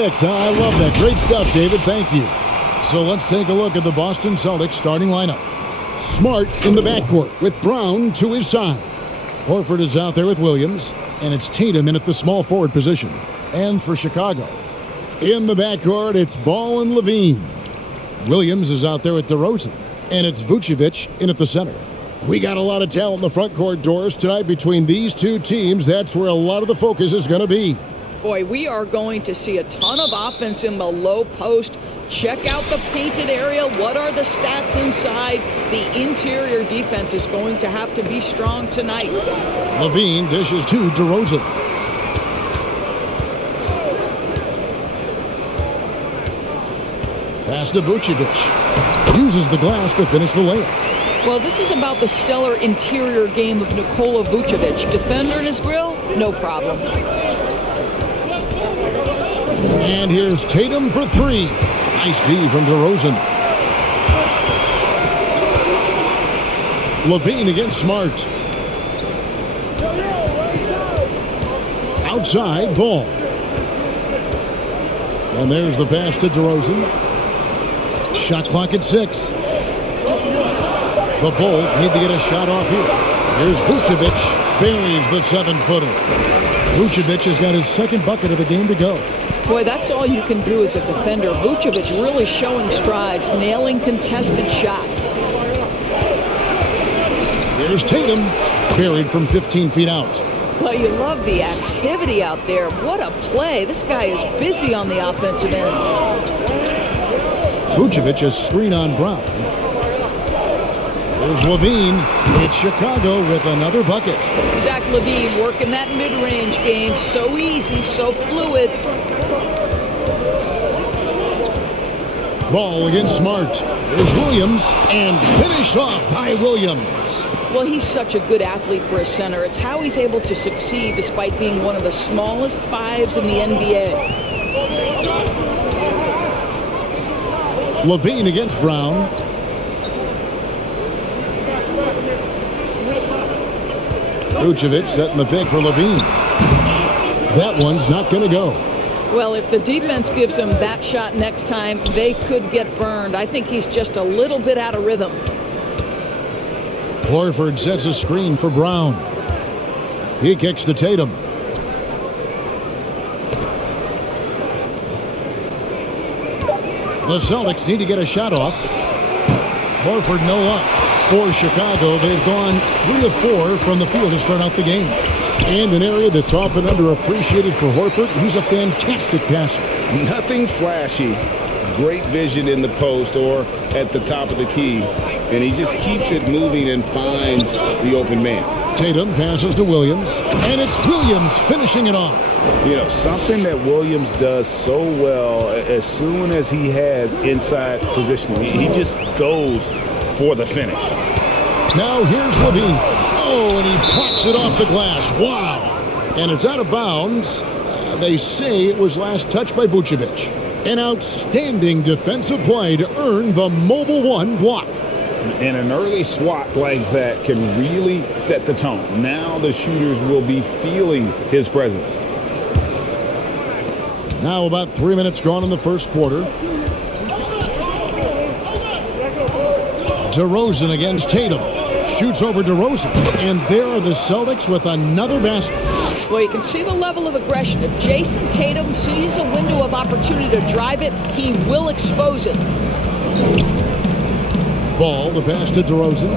6. I love that. Great stuff, David. Thank you. So let's take a look at the Boston Celtics starting lineup. Smart in the backcourt with Brown to his side. Horford is out there with Williams, and it's Tatum in at the small forward position. And for Chicago, in the backcourt, it's Ball and Levine. Williams is out there with DeRozan, and it's Vucevic in at the center. We got a lot of talent in the front court, Doris, tonight between these two teams. That's where a lot of the focus is going to be. Boy, we are going to see a ton of offense in the low post. Check out the painted area. What are the stats inside? The interior defense is going to have to be strong tonight. Levine dishes to DeRozan. Pass to Vucevic. Uses the glass to finish the layup. Well, this is about the stellar interior game of Nikola Vucevic. Defender in his grill? No problem. And here's Tatum for 3. Nice D from DeRozan. Levine against Smart. Outside, Ball. And there's the pass to DeRozan. Shot clock at 6. The Bulls need to get a shot off here. Here's Vucevic. Buries the 7-footer. Vucevic has got his second bucket of the game to go. Boy, that's all you can do as a defender. Vucevic really showing strides, nailing contested shots. Here's Tatum. Buried from 15 feet out. Well, you love the activity out there. What a play. This guy is busy on the offensive end. Vucevic a screen on Brown. There's Levine. It's Chicago with another bucket. Zach LaVine working that mid-range game. So easy, so fluid. Ball against Smart. There's Williams, and finished off by Williams. Well, he's such a good athlete for a center. It's how he's able to succeed despite being one of the smallest 5s in the NBA. Levine against Brown. Vucevic setting the pick for Levine. That one's not going to go. Well, if the defense gives him that shot next time, they could get burned. I think he's just a little bit out of rhythm. Horford sets a screen for Brown. He kicks to Tatum. The Celtics need to get a shot off. Horford no luck. For Chicago, they've gone 3 of 4 from the field to start out the game. And an area that's often underappreciated for Horford, he's a fantastic passer. Nothing flashy. Great vision in the post or at the top of the key. And he just keeps it moving and finds the open man. Tatum passes to Williams. And it's Williams finishing it off. You know, something that Williams does so well, as soon as he has inside positioning, he just goes for the finish. Now here's Levine. Oh, and he pops it off the glass. Wow. And it's out of bounds. They say it was last touched by Vucevic. An outstanding defensive play to earn the Mobile 1 block. And an early swat like that can really set the tone. Now the shooters will be feeling his presence. Now about 3 minutes gone in the first quarter. DeRozan against Tatum. Shoots over DeRozan. And there are the Celtics with another basket. Well, you can see the level of aggression. If Jason Tatum sees a window of opportunity to drive it, he will expose it. Ball, the pass to DeRozan.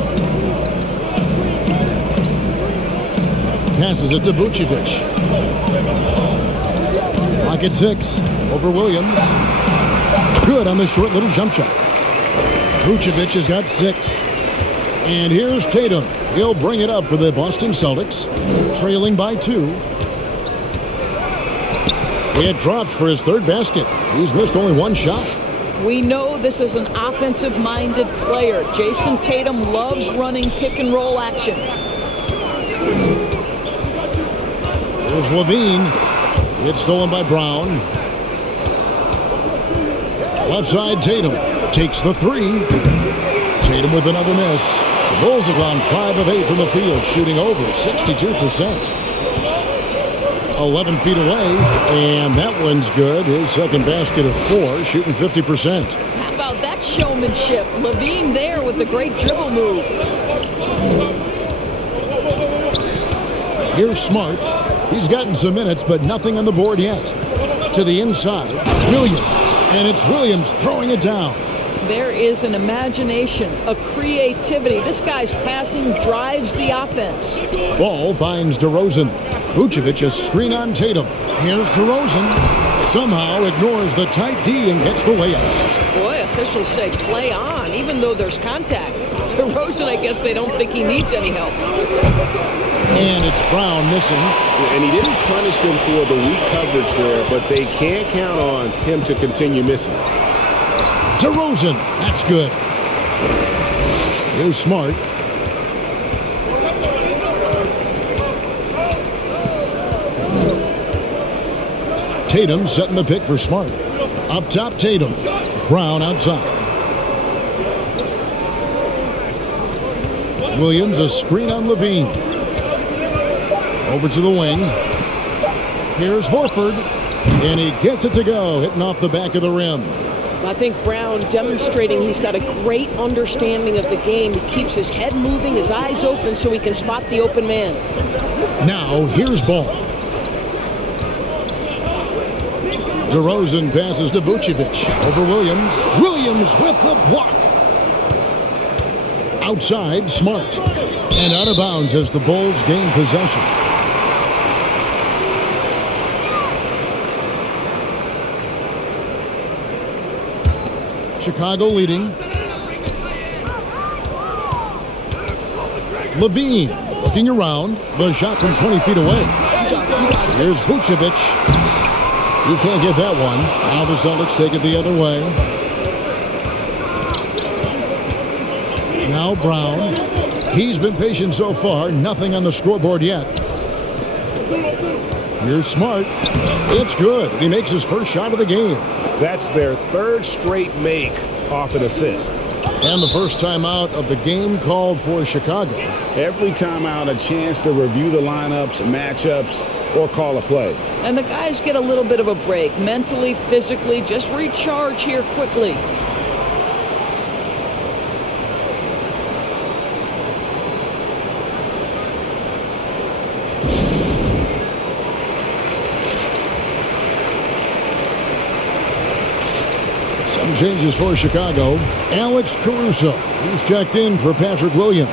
Passes it to Vucevic. Clock at 6. Over Williams. Good on the short little jump shot. Vucevic has got 6. And here's Tatum. He'll bring it up for the Boston Celtics, trailing by 2. It drops for his third basket. He's missed only one shot. We know this is an offensive-minded player. Jason Tatum loves running pick-and-roll action. Here's Levine. It's stolen by Brown. Left side, Tatum takes the 3. Tatum with another miss. The Bulls have gone 5 of 8 from the field, shooting over 62%. 11 feet away, and that one's good. His second basket of 4, shooting 50%. How about that showmanship? Levine there with the great dribble move. Here's Smart. He's gotten some minutes, but nothing on the board yet. To the inside, Williams. And it's Williams throwing it down. There is an imagination, a creativity. This guy's passing drives the offense. Ball finds DeRozan. Vucevic a screen on Tatum. Here's DeRozan. Somehow ignores the tight D and gets the layup. Boy, officials say play on, even though there's contact. DeRozan, I guess they don't think he needs any help. And it's Brown missing. And he didn't punish them for the weak coverage there, but they can't count on him to continue missing. DeRozan, that's good. Here's Smart. Tatum setting the pick for Smart. Up top, Tatum. Brown outside. Williams a screen on Levine. Over to the wing. Here's Horford. And he gets it to go, hitting off the back of the rim. I think Brown demonstrating he's got a great understanding of the game. He keeps his head moving, his eyes open so he can spot the open man. Now, here's Ball. DeRozan passes to Vucevic. Over Williams. Williams with the block. Outside, Smart. And out of bounds as the Bulls gain possession. Chicago leading. Levine looking around. The shot from 20 feet away. Here's Vucevic. He can't get that one. Now the Celtics take it the other way. Now Brown. He's been patient so far. Nothing on the scoreboard yet. Here's Smart. It's good. He makes his first shot of the game. That's their third straight make off an assist. And the first timeout of the game called for Chicago. Every timeout, a chance to review the lineups, matchups, or call a play. And the guys get a little bit of a break. Mentally, physically, just recharge here quickly. Some changes for Chicago. Alex Caruso. He's checked in for Patrick Williams.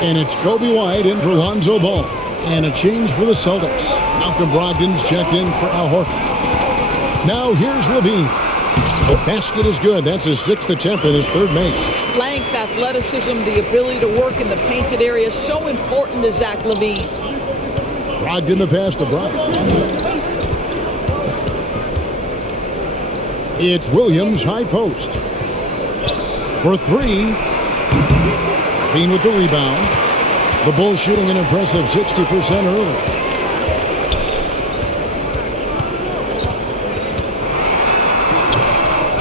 And it's Kobe White in for Lonzo Ball. And a change for the Celtics. Malcolm Brogdon's checked in for Al Horford. Now here's Levine. The basket is good. That's his 6th attempt and his 3rd make. Length, athleticism, the ability to work in the painted area, so important to Zach Levine. Brogdon the pass to Brown. It's Williams, high post. For 3. Levine with the rebound. The Bulls shooting an impressive 60% early.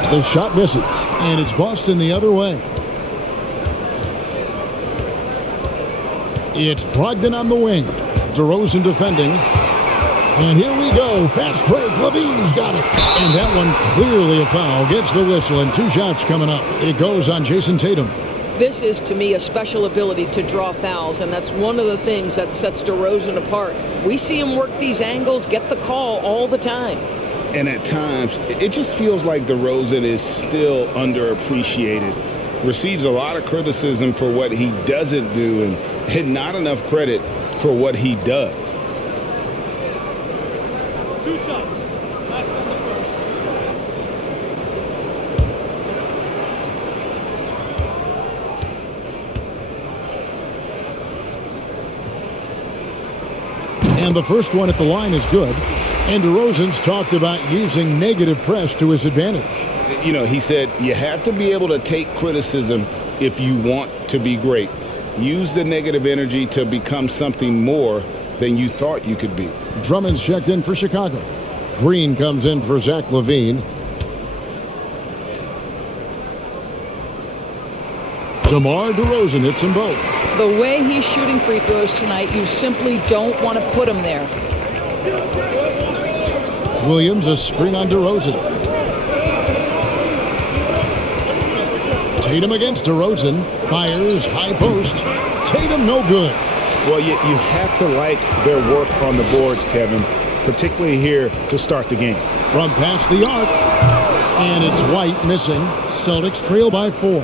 The shot misses, and it's Boston the other way. It's Brogdon on the wing. DeRozan defending. And here we go. Fast break. Levine's got it. And that one clearly a foul. Gets the whistle, and 2 shots coming up. It goes on Jason Tatum. This is, to me, a special ability to draw fouls, and that's one of the things that sets DeRozan apart. We see him work these angles, get the call all the time. And at times, it just feels like DeRozan is still underappreciated. Receives a lot of criticism for what he doesn't do and not enough credit for what he does. 2 shots. That's on the first. And the first one at the line is good. And DeRozan's talked about using negative press to his advantage. You know, he said you have to be able to take criticism if you want to be great. Use the negative energy to become something more than you thought you could be. Drummond's checked in for Chicago. Green comes in for Zach Levine. DeMar DeRozan hits them both. The way he's shooting free throws tonight, you simply don't want to put him there. Williams a screen on DeRozan. Tatum against DeRozan. Fires, high post. Tatum no good. Well, you have to like their work on the boards, Kevin, particularly here to start the game. From past the arc. And it's White missing. Celtics trail by 4.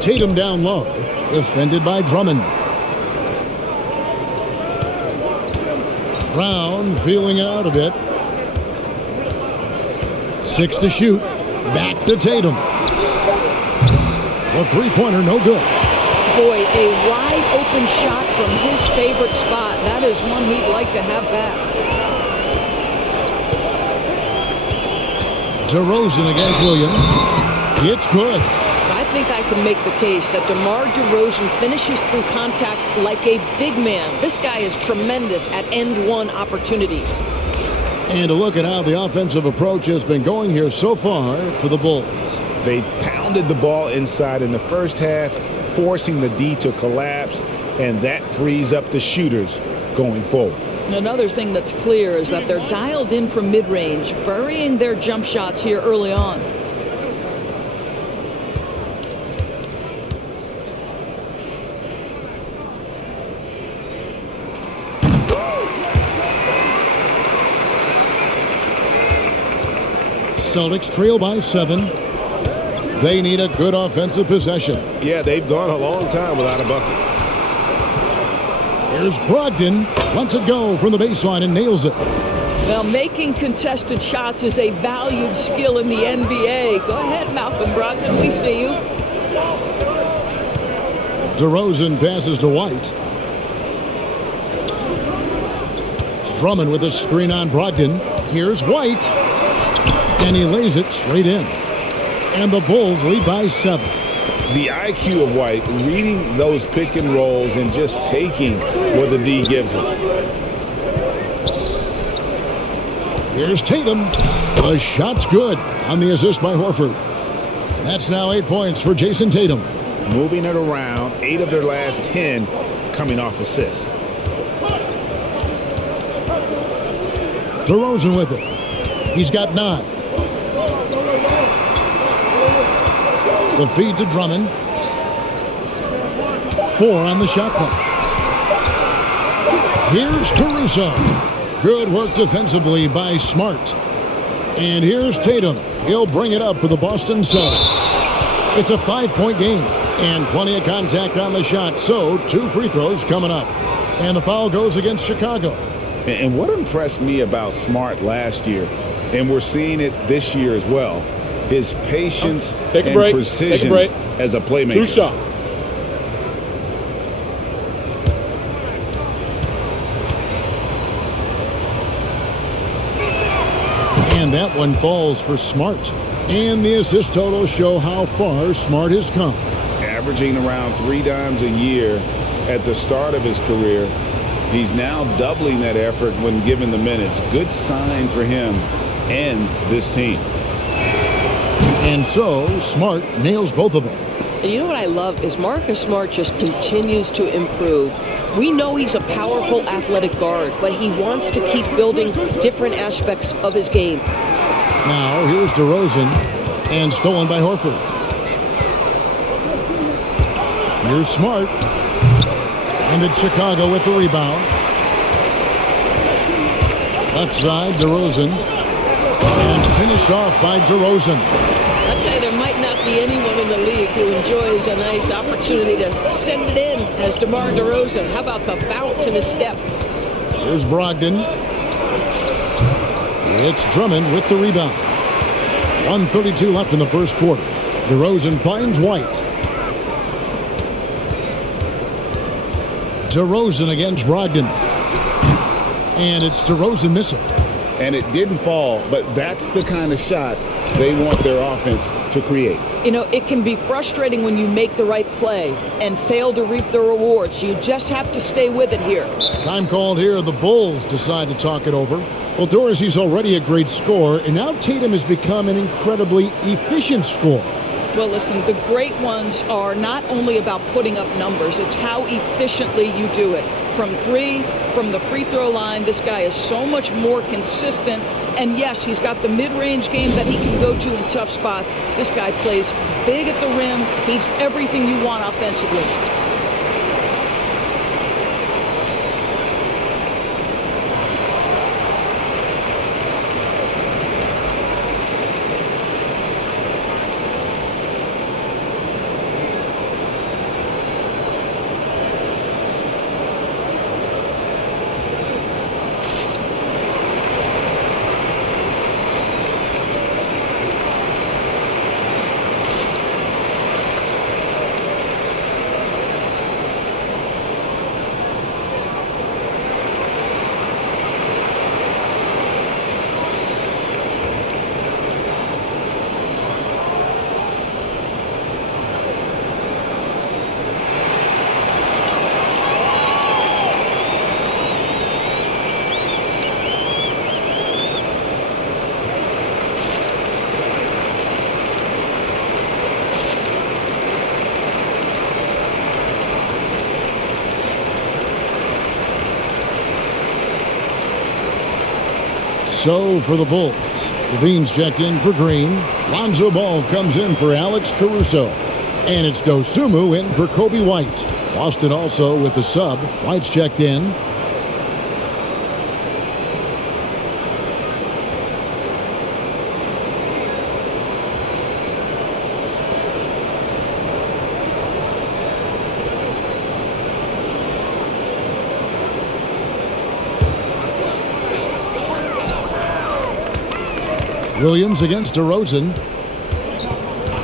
Tatum down low. Defended by Drummond. Brown feeling out a bit. 6 to shoot. Back to Tatum. The three-pointer no good. Boy, a wide open shot from his favorite spot. That is one he'd like to have back. DeRozan against Williams. It's good. I think I can make the case that DeMar DeRozan finishes through contact like a big man. This guy is tremendous at end-one opportunities. And a look at how the offensive approach has been going here so far for the Bulls. They pounded the ball inside in the first half, forcing the D to collapse, and that frees up the shooters going forward. Another thing that's clear is that they're dialed in from mid-range, burying their jump shots here early on. Celtics trail by 7. They need a good offensive possession. Yeah, they've gone a long time without a bucket. Here's Brogdon. Lets it go from the baseline and nails it. Well, making contested shots is a valued skill in the NBA. Go ahead, Malcolm Brogdon. We see you. DeRozan passes to White. Drummond with a screen on Brogdon. Here's White. And he lays it straight in. And the Bulls lead by 7. The IQ of White, reading those pick and rolls and just taking what the D gives him. Here's Tatum. The shot's good on the assist by Horford. That's now 8 points for Jason Tatum. Moving it around, 8 of their last 10 coming off assists. DeRozan with it. He's got 9. The feed to Drummond. 4 on the shot clock. Here's Caruso. Good work defensively by Smart. And here's Tatum. He'll bring it up for the Boston Celtics. It's a 5-point game and plenty of contact on the shot. So 2 free throws coming up. And the foul goes against Chicago. And what impressed me about Smart last year, and we're seeing it this year as well, his patience and precision as a playmaker. 2 shots. And that one falls for Smart. And the assist totals show how far Smart has come. Averaging around 3 dimes a year at the start of his career. He's now doubling that effort when given the minutes. Good sign for him and this team. And so, Smart nails both of them. And you know what I love is Marcus Smart just continues to improve. We know he's a powerful athletic guard, but he wants to keep building different aspects of his game. Now, here's DeRozan, and stolen by Horford. Here's Smart. And it's Chicago with the rebound. Left side, DeRozan. And finished off by DeRozan. I'll tell you, there might not be anyone in the league who enjoys a nice opportunity to send it in as DeMar DeRozan. How about the bounce in his step? Here's Brogdon. It's Drummond with the rebound. 1:32 left in the first quarter. DeRozan finds White. DeRozan against Brogdon. And it's DeRozan missing. And it didn't fall, but that's the kind of shot they want their offense to create. You know, it can be frustrating when you make the right play and fail to reap the rewards. You just have to stay with it here. Time called here. The Bulls decide to talk it over. Well, Dorsey's already a great scorer, and now Tatum has become an incredibly efficient scorer. Well, listen, the great ones are not only about putting up numbers, it's how efficiently you do it. From three, from the free throw line, this guy is so much more consistent. And yes, he's got the mid-range game that he can go to in tough spots. This guy plays big at the rim. He's everything you want offensively. So for the Bulls, Levine's checked in for Green. Lonzo Ball comes in for Alex Caruso. And it's Dosunmu in for Kobe White. Boston also with the sub. White's checked in. Williams against DeRozan.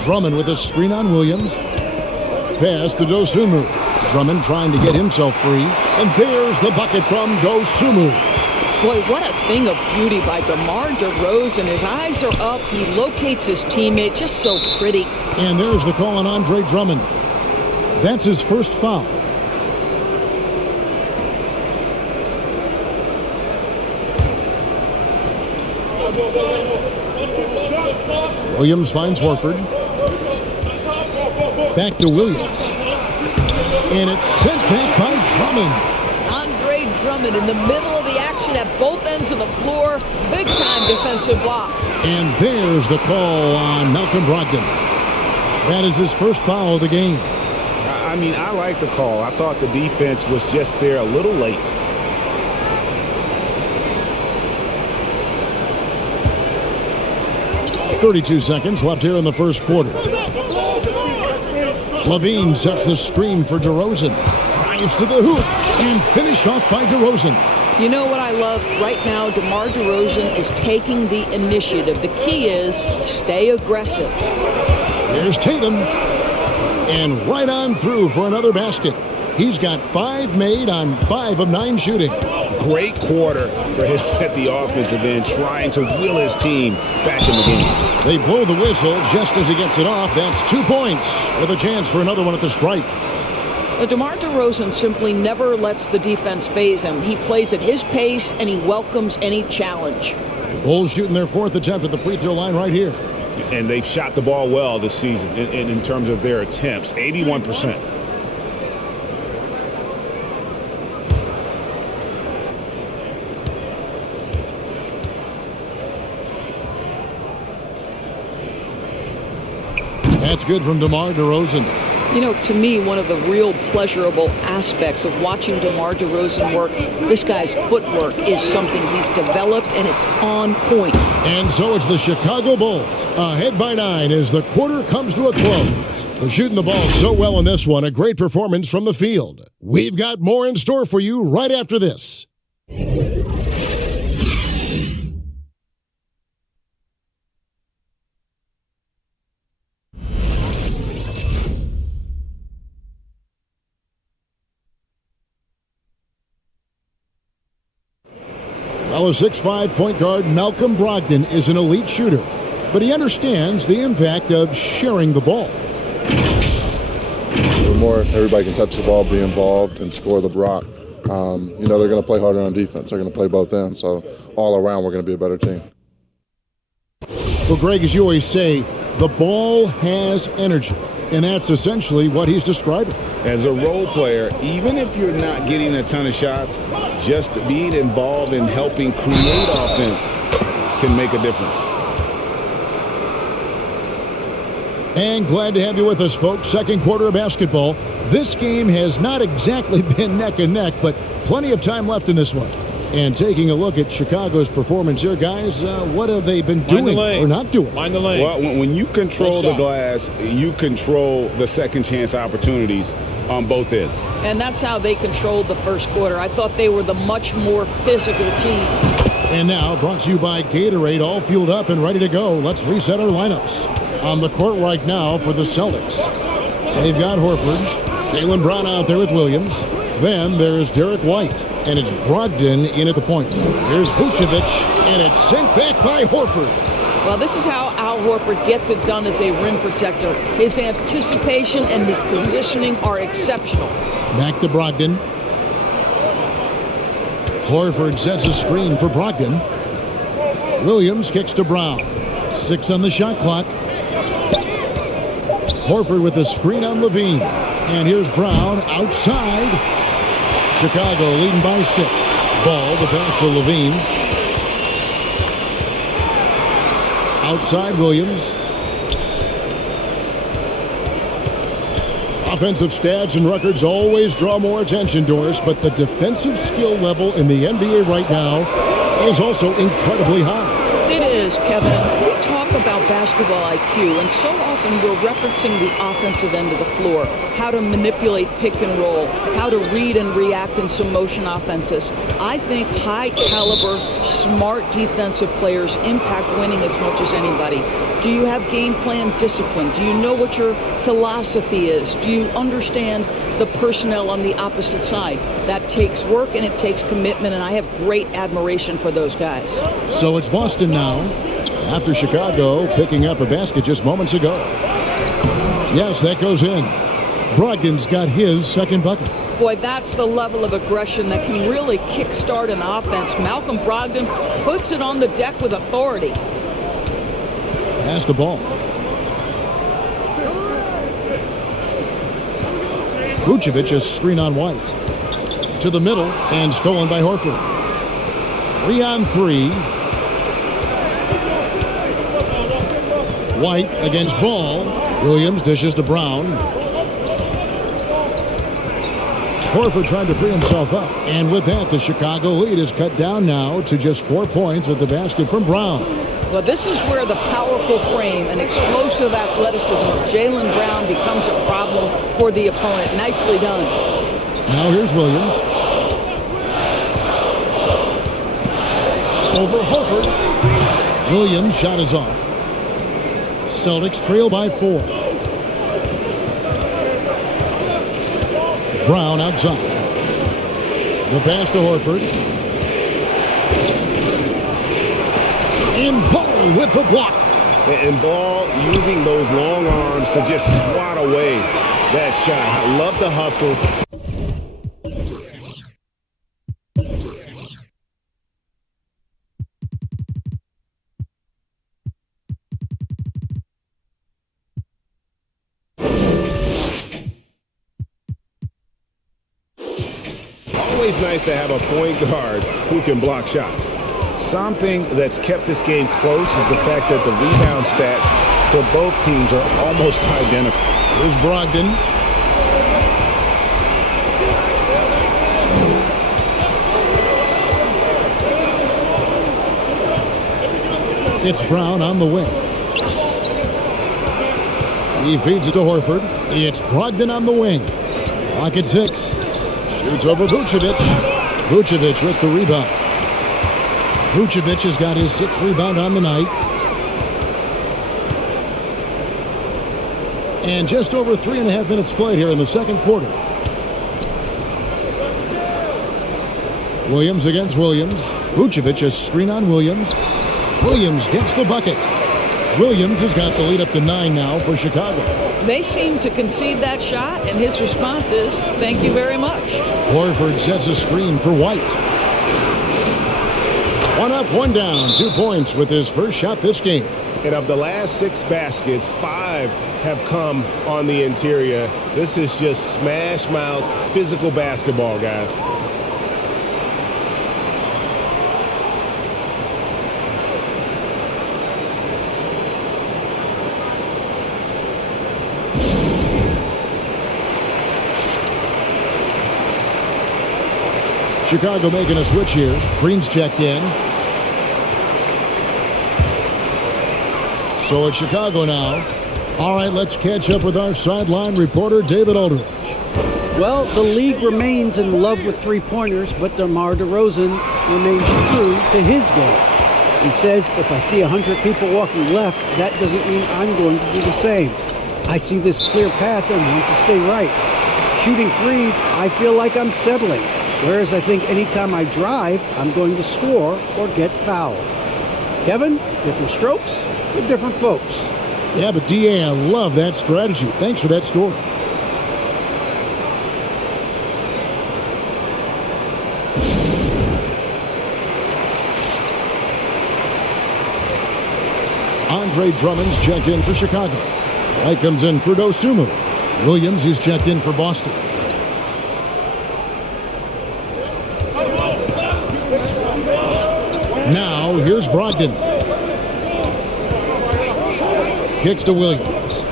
Drummond with a screen on Williams. Pass to Dosunmu. Drummond trying to get himself free. And there's the bucket from Dosunmu. Boy, what a thing of beauty by DeMar DeRozan. His eyes are up. He locates his teammate just so pretty. And there's the call on Andre Drummond. That's his first foul. Williams finds Horford. Back to Williams. And it's sent back by Drummond. Andre Drummond in the middle of the action at both ends of the floor. Big-time defensive blocks. And there's the call on Malcolm Brogdon. That is his first foul of the game. I mean, I like the call. I thought the defense was just there a little late. .32 seconds left here in the first quarter. Levine sets the screen for DeRozan. Drives to the hoop and finished off by DeRozan. You know what I love? Right now, DeMar DeRozan is taking the initiative. The key is stay aggressive. Here's Tatum. And right on through for another basket. He's got 5 made on 5 of 9 shooting. Great quarter for him at the offensive end, trying to will his team back in the game. They blow the whistle just as he gets it off. That's 2 points with a chance for another one at the stripe. DeMar DeRozan simply never lets the defense phase him. He plays at his pace, and he welcomes any challenge. The Bulls shooting their 4th attempt at the free throw line right here. And they've shot the ball well this season in terms of their attempts, 81%. That's good from DeMar DeRozan. You know, to me, one of the real pleasurable aspects of watching DeMar DeRozan work, this guy's footwork is something he's developed, and it's on point. And so it's the Chicago Bulls ahead by 9 as the quarter comes to a close. They're shooting the ball so well in this one, a great performance from the field. We've got more in store for you right after this. Well, a 6'5" point guard, Malcolm Brogdon, is an elite shooter, but he understands the impact of sharing the ball. The more everybody can touch the ball, be involved, and score the block, they're going to play harder on defense. They're going to play both ends, so all around we're going to be a better team. Well, Greg, as you always say, the ball has energy. And that's essentially what he's describing. As a role player, even if you're not getting a ton of shots, just being involved in helping create offense can make a difference. And glad to have you with us, folks. Second quarter of basketball. This game has not exactly been neck and neck, but plenty of time left in this one. And taking a look at Chicago's performance here, guys, what have they been doing or not doing? Mind the lane. Well, when you control the glass, you control the second chance opportunities on both ends. And that's how they controlled the first quarter. I thought they were the much more physical team. And now, brought to you by Gatorade, all fueled up and ready to go. Let's reset our lineups. On the court right now for the Celtics, they've got Horford, Jaylen Brown out there with Williams. Then there's Derek White, and it's Brogdon in at the point. Here's Vucevic, and it's sent back by Horford. Well, this is how Al Horford gets it done as a rim protector. His anticipation and his positioning are exceptional. Back to Brogdon. Horford sets a screen for Brogdon. Williams kicks to Brown. 6 on the shot clock. Horford with a screen on Levine. And here's Brown outside. Chicago leading by 6. Ball, the pass to Levine. Outside Williams. Offensive stats and records always draw more attention, Doris, but the defensive skill level in the NBA right now is also incredibly high. It is, Kevin. We talk about basketball IQ, and so often we're referencing the offensive end of the floor, how to manipulate pick and roll, how to read and react in some motion offenses. I think high-caliber, smart defensive players impact winning as much as anybody. Do you have game plan discipline? Do you know what your philosophy is? Do you understand the personnel on the opposite side? That takes work and it takes commitment, and I have great admiration for those guys. So it's Boston now, after Chicago picking up a basket just moments ago. Yes, that goes in. Brogdon's got his second bucket. Boy, that's the level of aggression that can really kickstart an offense. Malcolm Brogdon puts it on the deck with authority. Pass the ball. Vucevic, a screen on White. To the middle, and stolen by Horford. 3 on 3. White against Ball. Williams dishes to Brown. Horford trying to free himself up. And with that, the Chicago lead is cut down now to just 4 points with the basket from Brown. Well, this is where the powerful frame and explosive athleticism of Jaylen Brown becomes a problem for the opponent. Nicely done. Now here's Williams. Over Horford. Williams' shot is off. Celtics trail by 4. Brown outside. The pass to Horford. And Ball with the block. And Ball using those long arms to just swat away that shot. I love the hustle. Always nice to have a point guard who can block shots. Something that's kept this game close is the fact that the rebound stats for both teams are almost identical. Here's Brogdon. It's Brown on the wing. He feeds it to Horford. It's Brogdon on the wing. Clock at 6. Shoots over Vucevic. Vucevic with the rebound. Vucevic has got his 6th rebound on the night. And just over 3.5 minutes played here in the second quarter. Williams against Williams. Vucevic a screen on Williams. Williams gets the bucket. Williams has got the lead up to 9 now for Chicago. They seem to concede that shot, and his response is, thank you very much. Horford sets a screen for White. One up, one down. 2 points with his first shot this game. And of the last 6 baskets, 5 have come on the interior. This is just smash mouth, physical basketball, guys. Chicago making a switch here. Green's checked in. So it's Chicago now. All right, let's catch up with our sideline reporter, David Aldridge. Well, the league remains in love with three-pointers, but DeMar DeRozan remains true to his game. He says, if I see 100 people walking left, that doesn't mean I'm going to do the same. I see this clear path and want to stay right. Shooting threes, I feel like I'm settling. Whereas I think anytime I drive, I'm going to score or get fouled. Kevin, different strokes for different folks. Yeah, but DA, I love that strategy. Thanks for that story. Andre Drummond's checked in for Chicago. White comes in for Dosunmu. Williams, he's checked in for Boston. Now, here's Brogdon. Kicks to Williams.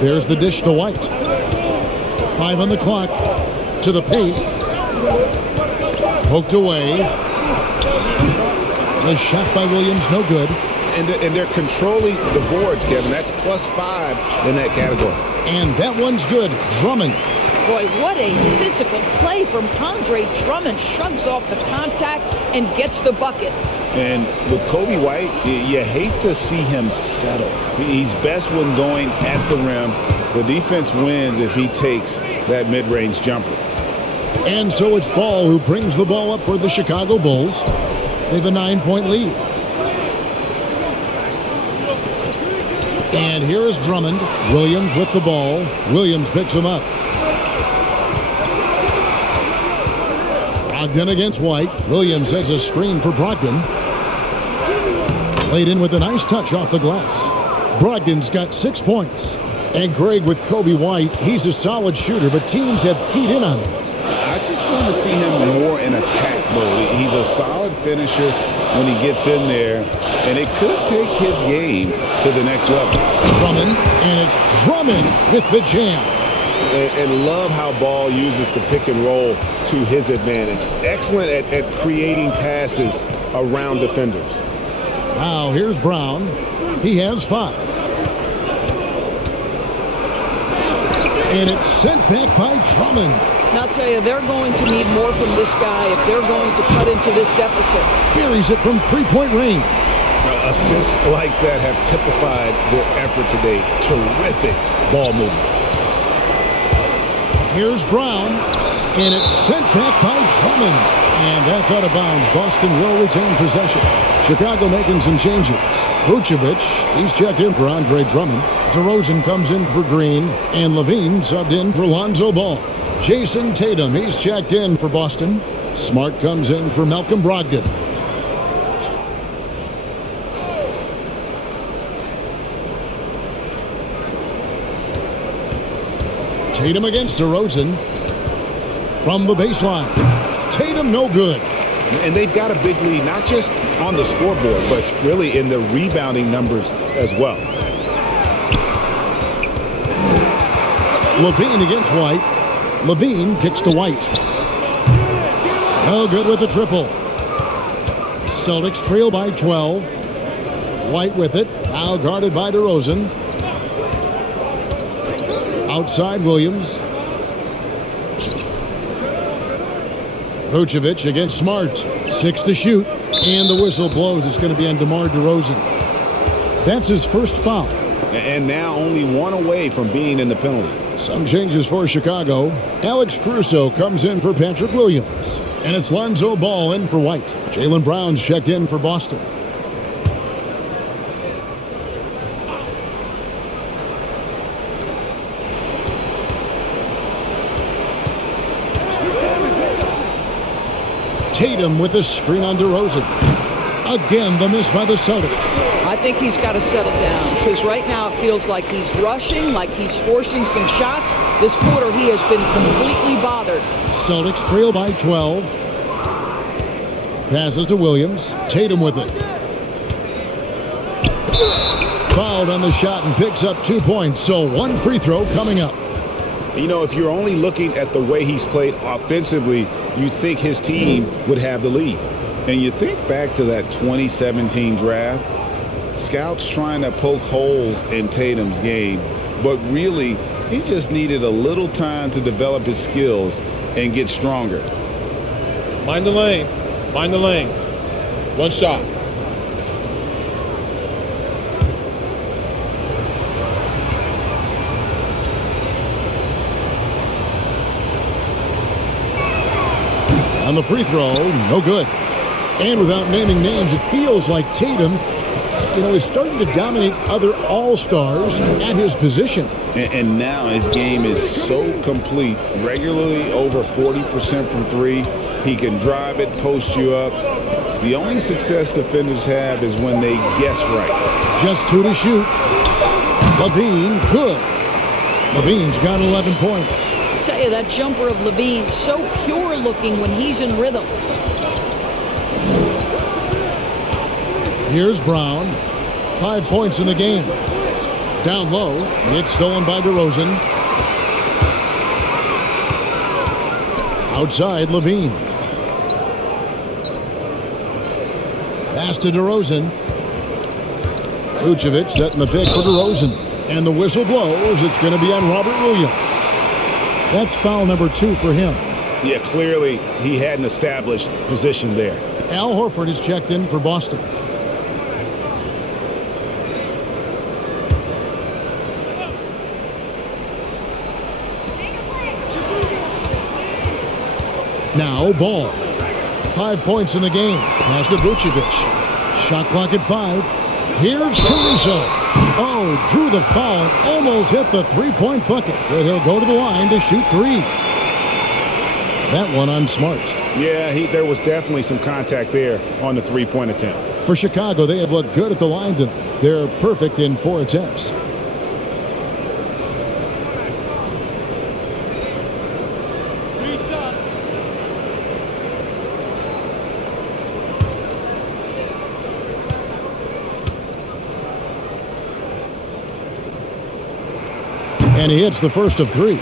There's the dish to White. 5 on the clock. To the paint. Poked away. The shot by Williams, no good. And they're controlling the boards, Kevin. That's +5 in that category. And that one's good. Drummond. Boy, what a physical play from Andre Drummond. Shrugs off the contact and gets the bucket. And with Kobe White, you hate to see him settle. He's best when going at the rim. The defense wins if he takes that mid-range jumper. And so it's Ball who brings the ball up for the Chicago Bulls. They have a 9-point lead. And here is Drummond. Williams with the ball. Williams picks him up. Brogdon against White. Williams sets a screen for Brogdon. Laid in with a nice touch off the glass. Brogdon's got 6 points. And Greg, with Kobe White, he's a solid shooter, but teams have keyed in on him. I just want to see him more in attack mode. He's a solid finisher when he gets in there, and it could take his game to the next level. Drummond, and it's Drummond with the jam. And love how Ball uses the pick and roll to his advantage. Excellent at creating passes around defenders. Now here's Brown. He has 5. And it's sent back by Drummond. And I'll tell you, they're going to need more from this guy if they're going to cut into this deficit. Buries it from 3-point range. Assists like that have typified their effort today. Terrific ball movement. Here's Brown, and it's sent back by Drummond. And that's out of bounds. Boston will retain possession. Chicago making some changes. Vucevic, he's checked in for Andre Drummond. DeRozan comes in for Green, and Levine subbed in for Lonzo Ball. Jason Tatum, he's checked in for Boston. Smart comes in for Malcolm Brogdon. Tatum against DeRozan. From the baseline. Tatum no good. And they've got a big lead, not just on the scoreboard, but really in the rebounding numbers as well. Levine against White. Levine kicks to White. No good with the triple. Celtics trail by 12. White with it. Now guarded by DeRozan. Outside Williams. Vucevic against Smart. 6 to shoot. And the whistle blows. It's going to be on DeMar DeRozan. That's his first foul. And now only 1 away from being in the penalty. Some changes for Chicago. Alex Caruso comes in for Patrick Williams. And it's Lonzo Ball in for White. Jaylen Brown's checked in for Boston. Tatum with a screen on DeRozan. Again, the miss by the Celtics. I think he's got to settle down because right now it feels like he's rushing, like he's forcing some shots. This quarter he has been completely bothered. Celtics trail by 12. Passes to Williams. Tatum with it. Fouled on the shot and picks up 2 points. So one free throw coming up. You know, if you're only looking at the way he's played offensively, you think his team would have the lead. And you think back to that 2017 draft, scouts trying to poke holes in Tatum's game, but really he just needed a little time to develop his skills and get stronger. Mind the lanes. Mind the lanes. One shot. On the free throw, no good. And without naming names, it feels like Tatum, is starting to dominate other all-stars at his position. And now his game is so complete, regularly over 40% from three. He can drive it, post you up. The only success defenders have is when they guess right. Just 2 to shoot. Levine, good. Levine's got 11 points. I tell you, that jumper of Levine, so pure looking when he's in rhythm. Here's Brown. 5 points in the game. Down low. It's stolen by DeRozan. Outside, Levine. Pass to DeRozan. Vucevic setting the pick for DeRozan. And the whistle blows. It's going to be on Robert Williams. That's foul number 2 for him. Yeah, clearly he had an established position there. Al Horford is checked in for Boston. Now Ball. 5 points in the game. Pass to Vucevic. Shot clock at 5. Here's Caruso. Oh, drew the foul and almost hit the three-point bucket. But he'll go to the line to shoot 3. That one on Smart. Yeah, there was definitely some contact there on the three-point attempt. For Chicago, they have looked good at the line tonight. They're perfect in 4 attempts. And he hits the first of 3.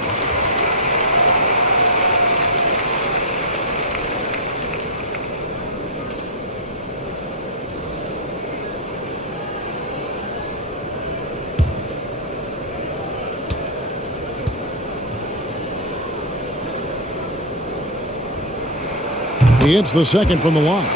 He hits the second from the line.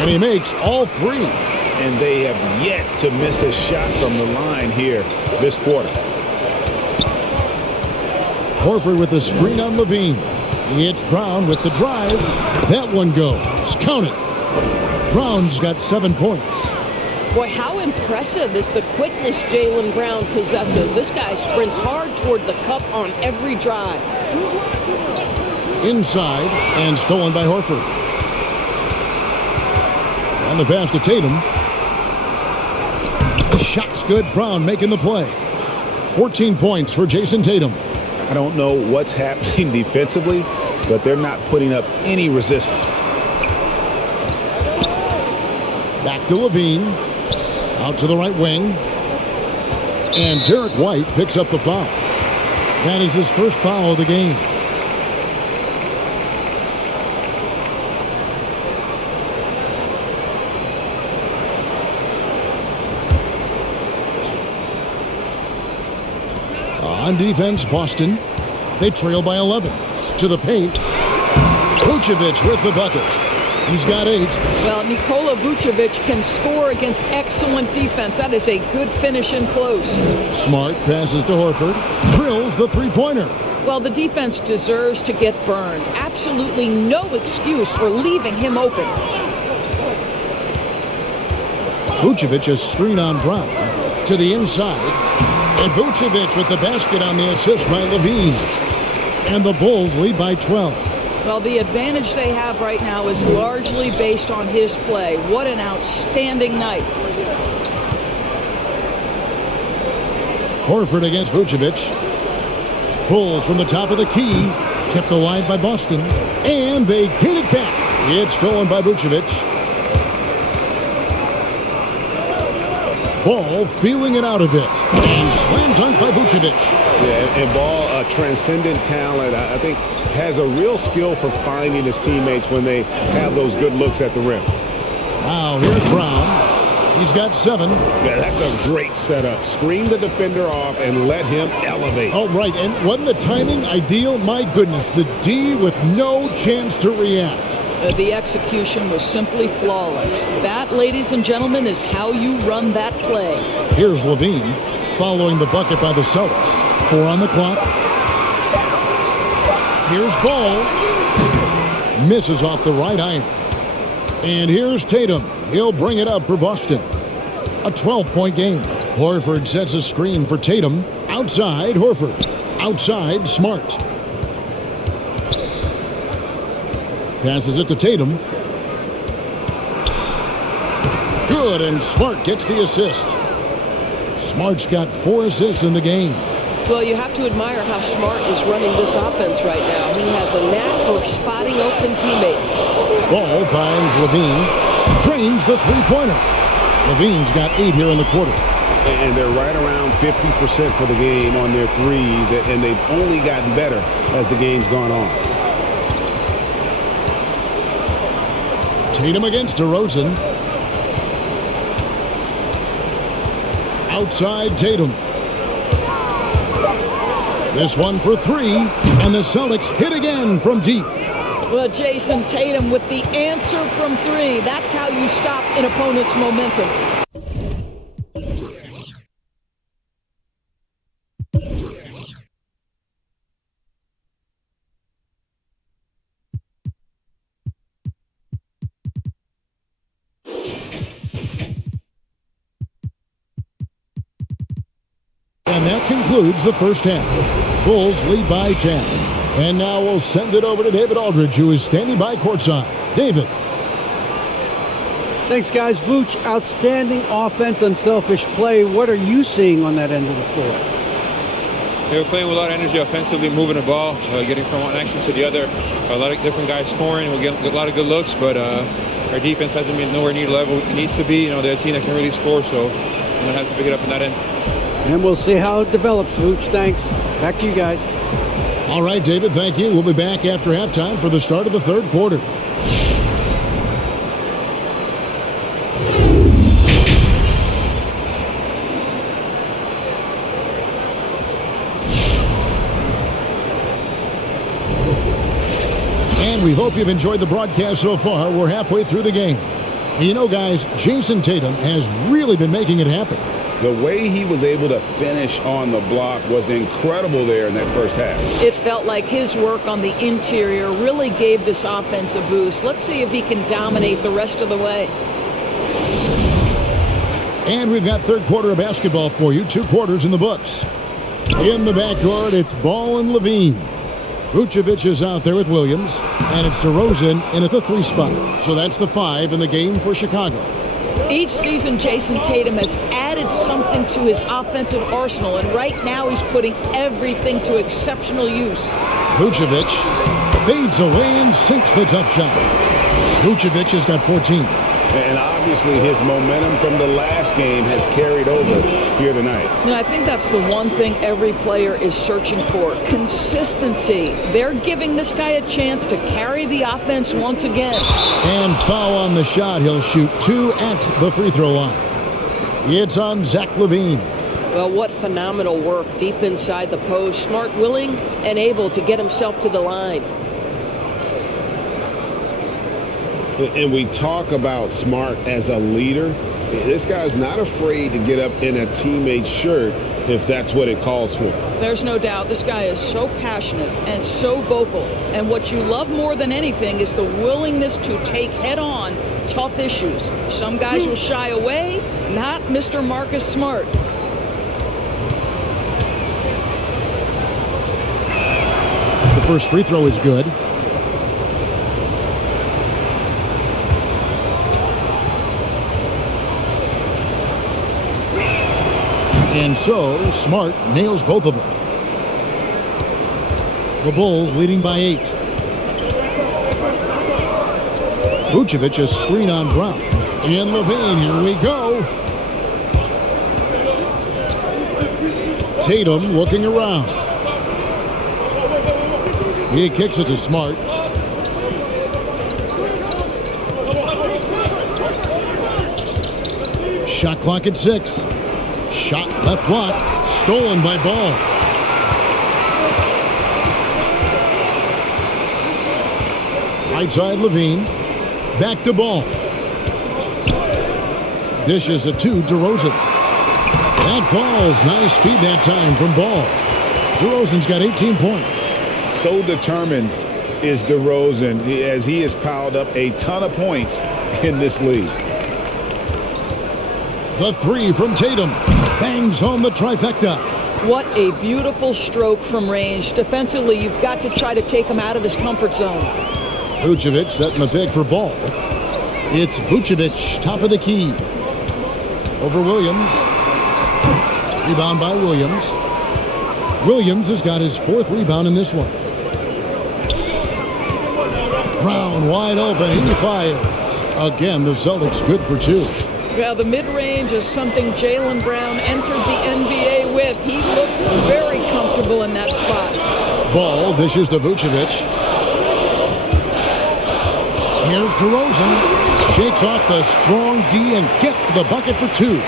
And he makes all 3. And they have yet to miss a shot from the line here this quarter. Horford with the screen on Levine. He hits Brown with the drive. That one goes. Count it. Brown's got 7 points. Boy, how impressive is the quickness Jaylen Brown possesses. This guy sprints hard toward the cup on every drive. Inside and stolen by Horford. On the pass to Tatum. The shot's good. Brown making the play. 14 points for Jason Tatum. I don't know what's happening defensively, but they're not putting up any resistance. Back to Levine. Out to the right wing. And Derek White picks up the foul. That is his first foul of the game. On defense, Boston. They trail by 11. To the paint. Vucevic with the bucket. He's got 8. Well, Nikola Vucevic can score against excellent defense. That is a good finish in close. Smart passes to Horford. Drills the three-pointer. Well, the defense deserves to get burned. Absolutely no excuse for leaving him open. Vucevic, a screen on Brown to the inside. And Vucevic with the basket on the assist by Levine. And the Bulls lead by 12. Well, the advantage they have right now is largely based on his play. What an outstanding night. Horford against Vucevic. Pulls from the top of the key. Kept alive by Boston. And they get it back. It's stolen by Vucevic. Ball feeling it out a bit. And slam dunk by Vucevic. Yeah, and Ball, a transcendent talent, I think, has a real skill for finding his teammates when they have those good looks at the rim. Now, here's Brown. He's got 7. Yeah, that's a great setup. Screen the defender off and let him elevate. Oh, right. And wasn't the timing ideal? My goodness, the D with no chance to react. The execution was simply flawless. That, ladies and gentlemen, is how you run that play. Here's Levine following the bucket by the Celtics. 4 on the clock. Here's Ball. Misses off the right iron. And here's Tatum. He'll bring it up for Boston. A 12-point game. Horford sets a screen for Tatum. Outside, Horford. Outside, Smart. Passes it to Tatum. Good, and Smart gets the assist. Smart's got 4 assists in the game. Well, you have to admire how Smart is running this offense right now. He has a knack for spotting open teammates. Ball finds Levine. Drains the three-pointer. Levine's got 8 here in the quarter. And they're right around 50% for the game on their threes, and they've only gotten better as the game's gone on. Tatum against DeRozan. Outside Tatum. This one for 3, and the Celtics hit again from deep. Well, Jason Tatum with the answer from 3. That's how you stop an opponent's momentum. And that concludes the first half. Bulls lead by 10. And now we'll send it over to David Aldridge, who is standing by courtside. David. Thanks, guys. Vooch, outstanding offense, unselfish play. What are you seeing on that end of the floor? They were playing with a lot of energy offensively, moving the ball, getting from one action to the other. A lot of different guys scoring. We're getting a lot of good looks, but our defense hasn't been nowhere near the level it needs to be. You know, they're a team that can really score, so we're going to have to pick it up on that end. And we'll see how it develops, Vooch. Thanks. Back to you guys. All right, David, thank you. We'll be back after halftime for the start of the third quarter. And we hope you've enjoyed the broadcast so far. We're halfway through the game. You know, guys, Jason Tatum has really been making it happen. The way he was able to finish on the block was incredible there in that first half. It felt like his work on the interior really gave this offense a boost. Let's see if he can dominate the rest of the way. And we've got third quarter of basketball for you. 2 quarters in the books. In the backcourt, it's Ball and Levine. Vucevic is out there with Williams. And it's DeRozan in at the 3 spot. So that's the 5 in the game for Chicago. Each season, Jason Tatum has added something to his offensive arsenal, and right now he's putting everything to exceptional use. Vucevic fades away and sinks the tough shot. Vucevic has got 14. And obviously his momentum from the last game has carried over here tonight. And I think that's the one thing every player is searching for, consistency. They're giving this guy a chance to carry the offense once again. And foul on the shot. He'll shoot 2 at the free throw line. It's on Zach LaVine. Well, what phenomenal work deep inside the post. Smart, willing, and able to get himself to the line. And we talk about Smart as a leader. This guy's not afraid to get up in a teammate's shirt if that's what it calls for. There's no doubt this guy is so passionate and so vocal. And what you love more than anything is the willingness to take head-on tough issues. Some guys will shy away, not Mr. Marcus Smart. The first free throw is good. And so, Smart nails both of them. The Bulls leading by 8. Vucevic, a screen on Brown. And Levine, here we go. Tatum looking around. He kicks it to Smart. Shot clock at 6. Shot left block. Stolen by Ball. Right side Levine. Back to Ball. Dishes it to DeRozan. That falls. Nice feed that time from Ball. DeRozan's got 18 points. So determined is DeRozan as he has piled up a ton of points in this league. The three from Tatum. Bangs home the trifecta. What a beautiful stroke from range. Defensively, you've got to try to take him out of his comfort zone. Vucevic setting the pick for Ball. It's Vucevic, top of the key. Over Williams. Rebound by Williams. Williams has got his 4th rebound in this one. Brown wide open. He fires. Again, the Celtics good for 2. Well, the mid-range is something Jaylen Brown entered the NBA with. He looks very comfortable in that spot. Ball dishes to Vucevic. Here's DeRozan. Shakes off the strong D and gets the bucket for 2.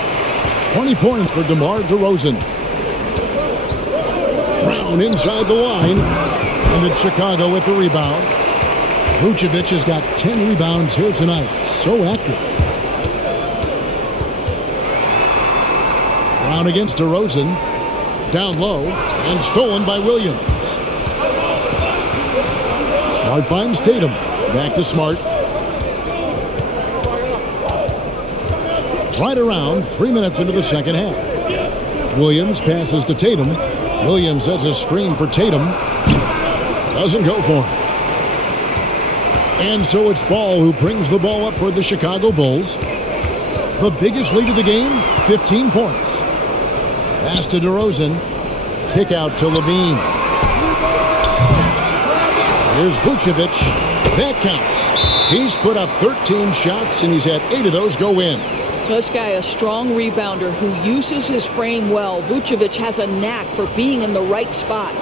20 points for DeMar DeRozan. Brown inside the line. And it's Chicago with the rebound. Vucevic has got 10 rebounds here tonight. So active. Brown against DeRozan. Down low. And stolen by Williams. Smart finds Tatum. Back to Smart. Right around 3 minutes into the second half. Williams passes to Tatum. Williams sets a screen for Tatum. Doesn't go for it. And so it's Ball who brings the ball up for the Chicago Bulls. The biggest lead of the game, 15 points. Pass to DeRozan. Kick out to Levine. Here's Vucevic. That counts. He's put up 13 shots, and he's had 8 of those go in. This guy, a strong rebounder who uses his frame well. Vucevic has a knack for being in the right spot.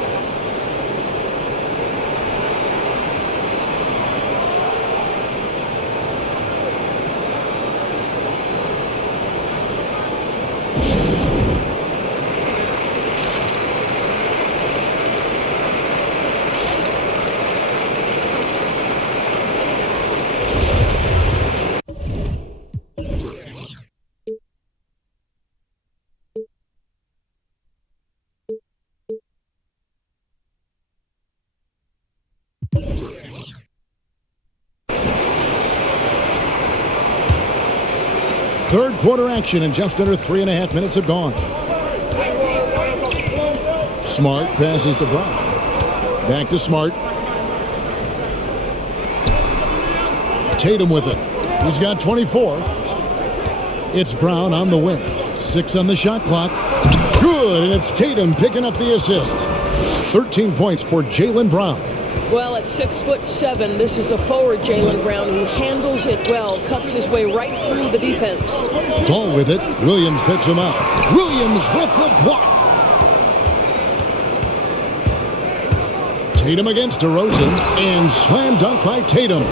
Third quarter action, and just under 3.5 minutes have gone. Smart passes to Brown. Back to Smart. Tatum with it. He's got 24. It's Brown on the wing. 6 on the shot clock. Good, and it's Tatum picking up the assist. 13 points for Jaylen Brown. Well, at 6'7", this is a forward Jaylen Brown who handles it well, cuts his way right through the defense. Ball with it. Williams picks him up. Williams with the block. Tatum against DeRozan, and slam dunk by Tatum.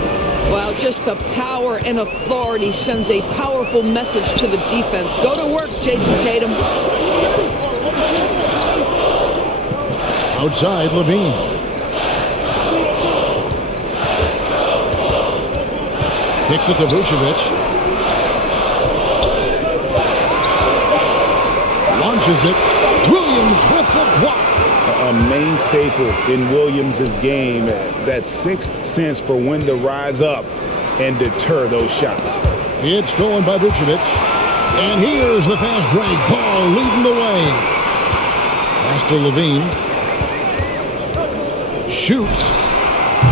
Wow, just the power and authority sends a powerful message to the defense. Go to work, Jason Tatum. Outside, Levine. Kicks it to Vucevic. Launches it. Williams Williams with the block. A main staple in Williams' game, that sixth sense for when to rise up and deter those shots. It's stolen by Vucevic. And here's the fast break. Ball leading the way. Pass to Levine. Shoots.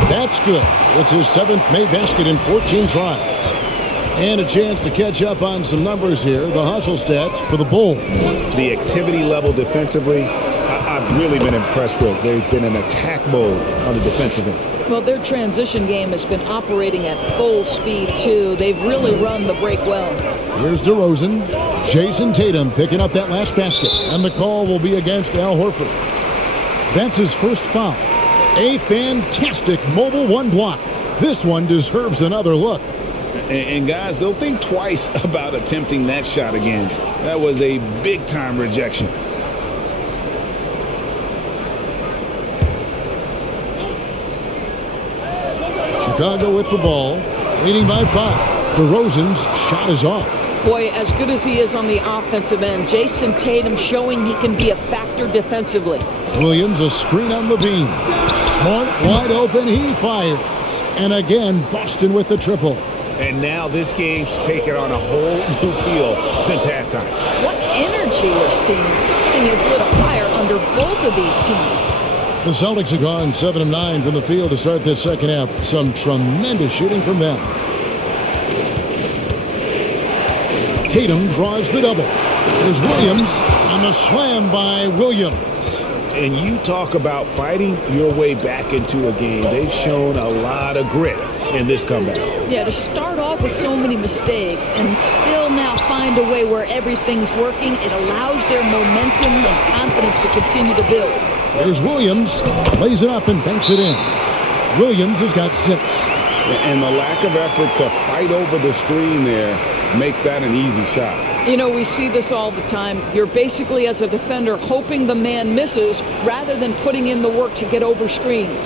That's good. It's his 7th made basket in 14 tries. And a chance to catch up on some numbers here. The hustle stats for the Bulls. The activity level defensively, I've really been impressed with. They've been in attack mode on the defensive end. Well, their transition game has been operating at full speed, too. They've really run the break well. Here's DeRozan. Jason Tatum picking up that last basket. And the call will be against Al Horford. That's his first foul. A fantastic mobile one block. This one deserves another look. And guys, they'll think twice about attempting that shot again. That was a big-time rejection. Chicago with the ball, leading by 5. DeRozan's shot is off. Boy, as good as he is on the offensive end, Jason Tatum showing he can be a factor defensively. Williams, a screen on the beam. Smart, wide open, he fires. And again, Boston with the triple. And now this game's taken on a whole new feel since halftime. What energy we're seeing. Something has lit a fire under both of these teams. The Celtics have gone 7 of 9 from the field to start this second half. Some tremendous shooting from them. Tatum draws the double. There's Williams on the slam by Williams. And you talk about fighting your way back into a game. They've shown a lot of grit in this comeback. Yeah, to start off with so many mistakes and still now find a way where everything's working, it allows their momentum and confidence to continue to build. There's Williams, lays it up and banks it in. Williams has got 6. And the lack of effort to fight over the screen there makes that an easy shot. You know, we see this all the time. You're basically, as a defender, hoping the man misses rather than putting in the work to get over screens.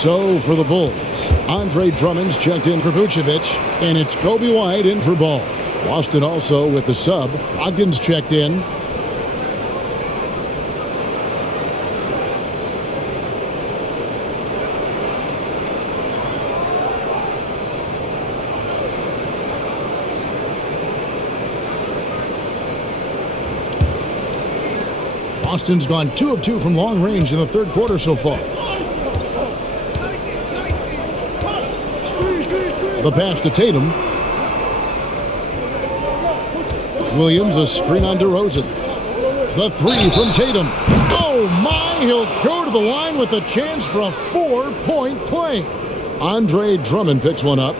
So for the Bulls, Andre Drummond's checked in for Vucevic, and it's Kobe White in for Ball. Boston also with the sub. Ogden's checked in. Boston's gone 2 of 2 from long range in the third quarter so far. The pass to Tatum. Williams, a screen on DeRozan. The 3 from Tatum. Oh my, he'll go to the line with a chance for a 4-point play. Andre Drummond picks one up.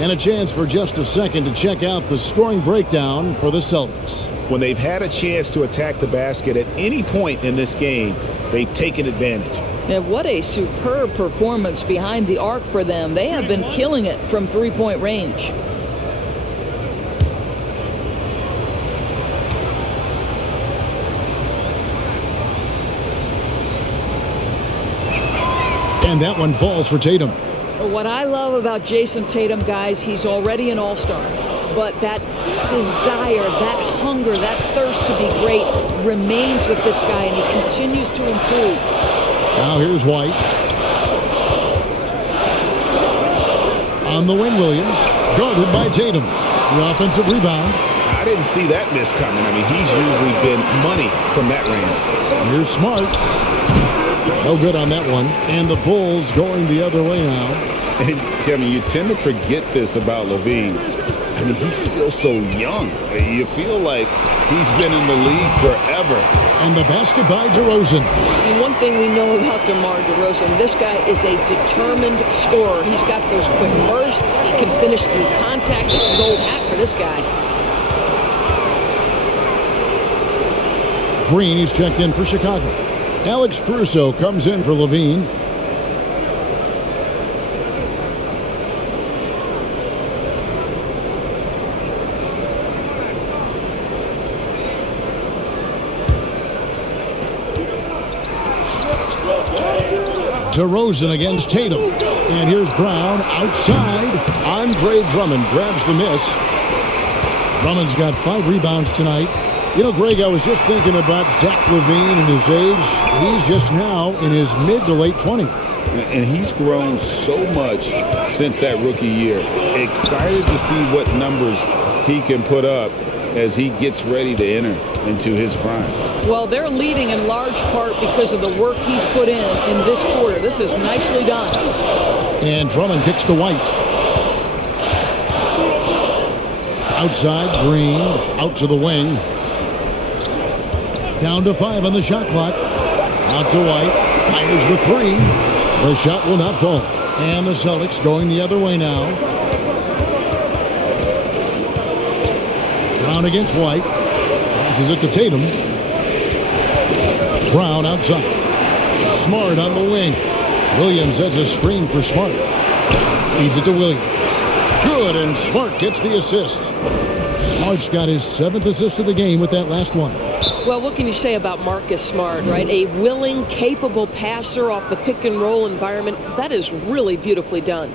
And a chance for just a second to check out the scoring breakdown for the Celtics. When they've had a chance to attack the basket at any point in this game, they've taken advantage. And what a superb performance behind the arc for them. They have been killing it from three-point range. And that one falls for Tatum. What I love about Jason Tatum, guys, he's already an all-star. but that desire, that hunger, that thirst to be great remains with this guy, and he continues to improve. Now here's White. On the wing, Williams. Guarded by Tatum. The offensive rebound. I didn't see that miss coming. I mean, he's usually been money from that range. Here's Smart. No good on that one. And the Bulls going the other way now. And, I mean, you tend to forget this about LaVine. I mean, he's still so young. You feel like he's been in the league forever. And the basket by DeRozan. And one thing we know about DeMar DeRozan, this guy is a determined scorer. He's got those quick bursts. He can finish through contact. This is old hat for this guy. Green, he's checked in for Chicago. Alex Caruso comes in for LaVine. DeRozan against Tatum. And here's Brown outside. Andre Drummond grabs the miss. Drummond's got 5 rebounds tonight. You know, Greg, I was just thinking about Zach LaVine and his age. He's just now in his mid to late 20s. And he's grown so much since that rookie year. Excited to see what numbers he can put up as he gets ready to enter into his prime. Well, they're leading in large part because of the work he's put in this quarter. This is nicely done. And Drummond kicks to White. Outside, Green, out to the wing. Down to 5 on the shot clock. Out to White, fires the 3. The shot will not fall. And the Celtics going the other way now. Brown against White. Passes it to Tatum. Brown outside. Smart on the wing. Williams sets a screen for Smart. Feeds it to Williams. Good, and Smart gets the assist. Smart's got his 7th assist of the game with that last one. Well, what can you say about Marcus Smart, right? A willing, capable passer off the pick-and-roll environment. That is really beautifully done.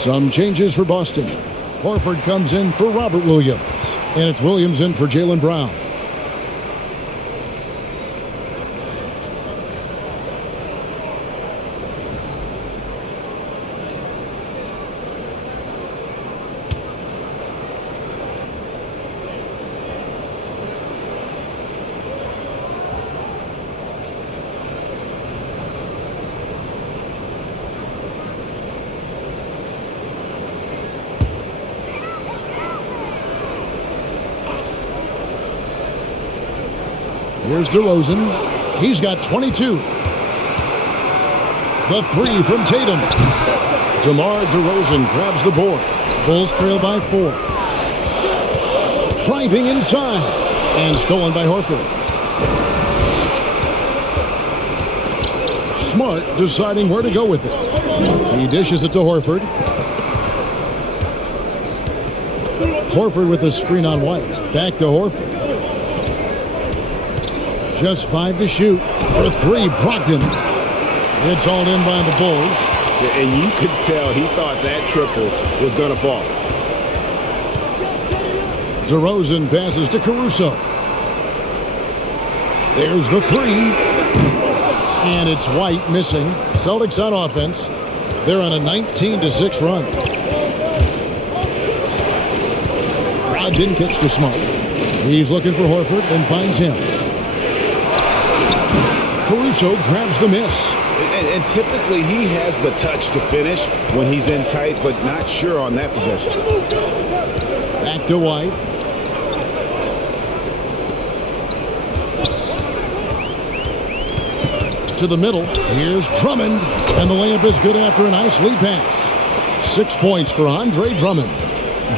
Some changes for Boston. Horford comes in for Robert Williams. And it's Williams in for Jaylen Brown. Here's DeRozan. He's got 22. The 3 from Tatum. DeMar DeRozan grabs the board. Bulls trail by 4. Driving inside. And stolen by Horford. Smart deciding where to go with it. He dishes it to Horford. Horford with a screen on White. Back to Horford. Just 5 to shoot. For 3, Brogdon. It's all in by the Bulls. And you could tell he thought that triple was going to fall. DeRozan passes to Caruso. There's the 3. And it's White missing. Celtics on offense. They're on a 19-6 run. Brogdon kicks to Smart. He's looking for Horford and finds him. Caruso grabs the miss. And typically he has the touch to finish when he's in tight, but not sure on that possession. Back to White. To the middle. Here's Drummond. And the layup is good after a nice lead pass. 6 points for Andre Drummond.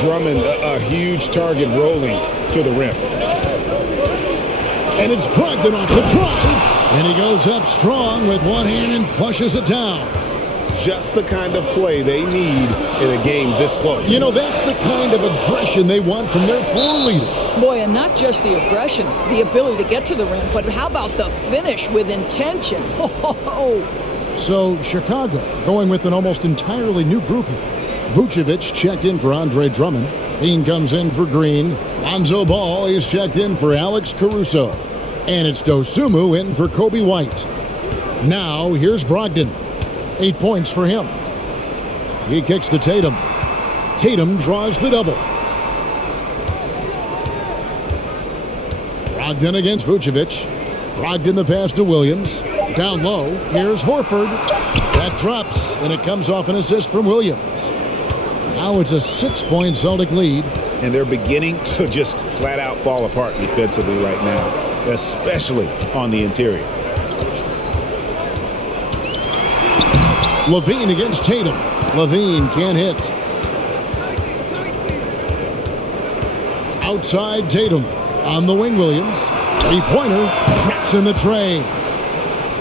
Drummond, a huge target rolling to the rim. And it's Brogdon off the drive. And he goes up strong with one hand and flushes it down. Just the kind of play they need in a game this close. You know, that's the kind of aggression they want from their floor leader. Boy, and not just the aggression, the ability to get to the rim, but how about the finish with intention? So, Chicago going with an almost entirely new grouping. Vucevic checked in for Andre Drummond. Bean comes in for Green. Lonzo Ball is checked in for Alex Caruso. And it's Dosunmu in for Kobe White. Now, here's Brogdon. 8 points for him. He kicks to Tatum. Tatum draws the double. Brogdon against Vucevic. Brogdon the pass to Williams. Down low, here's Horford. That drops, and it comes off an assist from Williams. Now it's a 6-point Celtic lead. And they're beginning to just flat out fall apart defensively right now, especially on the interior. Levine against Tatum. Levine can't hit. Outside Tatum. On the wing, Williams. 3-pointer. Traps in the tray.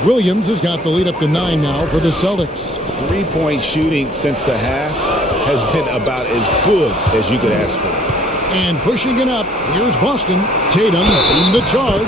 Williams has got the lead up to 9 now for the Celtics. 3-point shooting since the half has been about as good as you could ask for. And pushing it up, here's Boston. Tatum in the charge.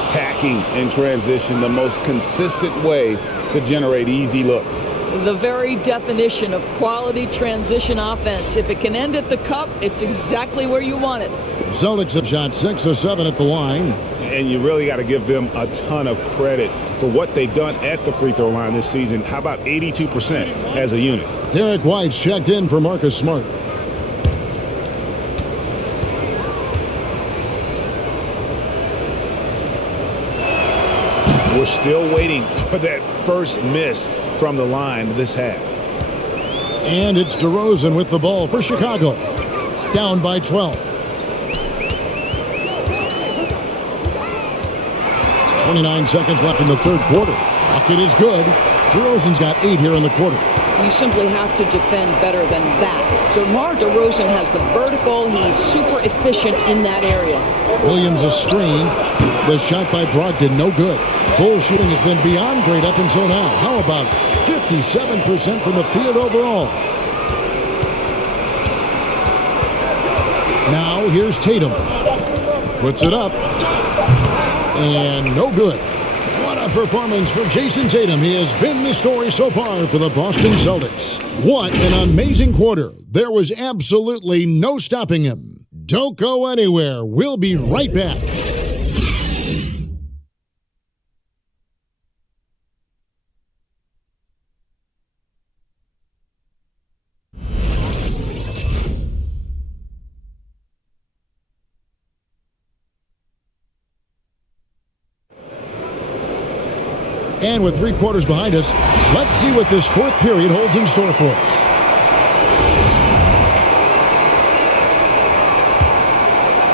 Attacking in transition, the most consistent way to generate easy looks. The very definition of quality transition offense. If it can end at the cup, it's exactly where you want it. Celtics have shot 6 of 7 at the line. And you really got to give them a ton of credit for what they've done at the free throw line this season. How about 82% as a unit? Derek White's checked in for Marcus Smart. We're still waiting for that first miss from the line this half. And it's DeRozan with the ball for Chicago. Down by 12. 29 seconds left in the third quarter. Bucket is good. DeRozan's got 8 here in the quarter. You simply have to defend better than that. DeMar DeRozan has the vertical. He's super efficient in that area. Williams a screen. The shot by Brogdon, no good. Bull shooting has been beyond great up until now. How about 57% from the field overall? Now here's Tatum. Puts it up. And no good. What a performance for Jason Tatum. He has been the story so far for the Boston Celtics. What an amazing quarter. There was absolutely no stopping him. Don't go anywhere. We'll be right back. And with 3 quarters behind us, let's see what this fourth period holds in store for us.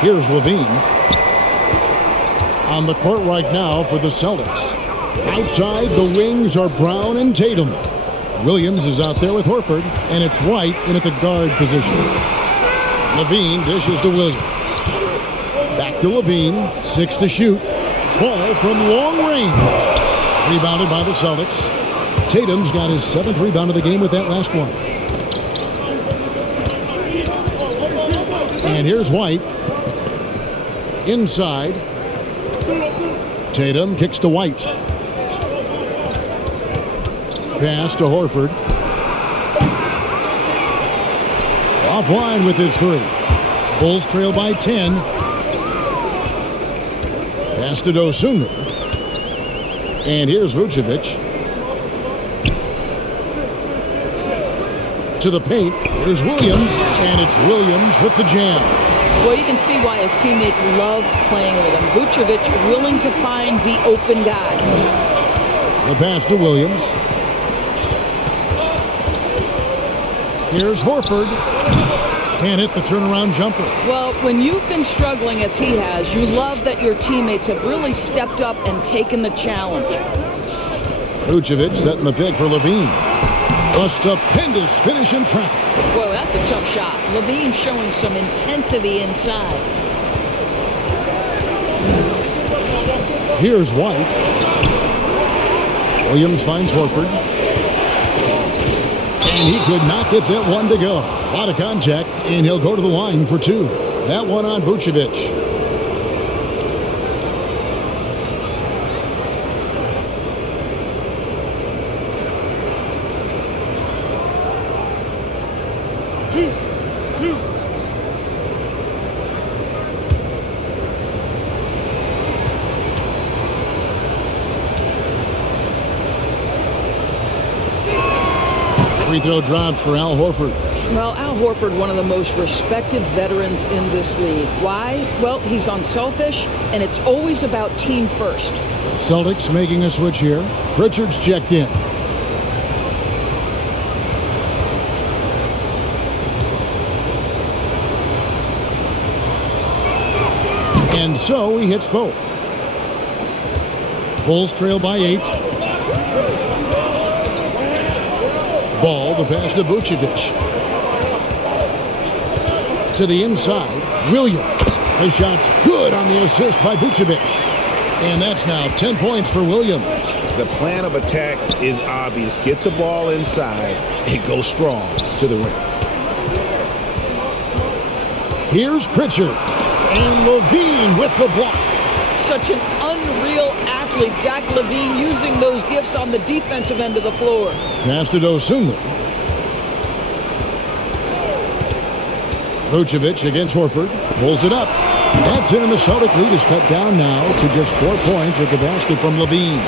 Here's Levine. On the court right now for the Celtics. Outside, the wings are Brown and Tatum. Williams is out there with Horford, and it's White in at the guard position. Levine dishes to Williams. Back to Levine, 6 to shoot. Ball from long range. Rebounded by the Celtics. Tatum's got his 7th rebound of the game with that last one. And here's White. Inside. Tatum kicks to White. Pass to Horford. Offline with his three. Bulls trail by 10. Pass to Dosunmu. And here's Vucevic. To the paint. Here's Williams. And it's Williams with the jam. Well, you can see why his teammates love playing with him. Vucevic willing to find the open guy. The pass to Williams. Here's Horford. Can't hit the turnaround jumper. Well, when you've been struggling as he has, you love that your teammates have really stepped up and taken the challenge. Vucevic setting the pick for Levine. A stupendous finish in traffic. Whoa, that's a tough shot. Levine showing some intensity inside. Here's White. Williams finds Horford. And he could not get that one to go. A lot of contact, and he'll go to the line for two. That one on Vucevic. Free throw dropped for Al Horford. Well, Al Horford, one of the most respected veterans in this league. Why? Well, he's unselfish, and it's always about team first. Celtics making a switch here. Pritchard's checked in. And so he hits both. Bulls trail by 8. Ball, the pass to Vucevic. To the inside, Williams. The shot's good on the assist by Vucevic. And that's now 10 points for Williams. The plan of attack is obvious. Get the ball inside and go strong to the rim. Here's Pritchard. And Levine with the block. Such an unreal athlete, Zach Levine, using those gifts on the defensive end of the floor. Pass to Dosunmu. Vucevic against Horford. Pulls it up. That's it, and the Celtic lead is cut down now to just 4 points with the basket from Levine.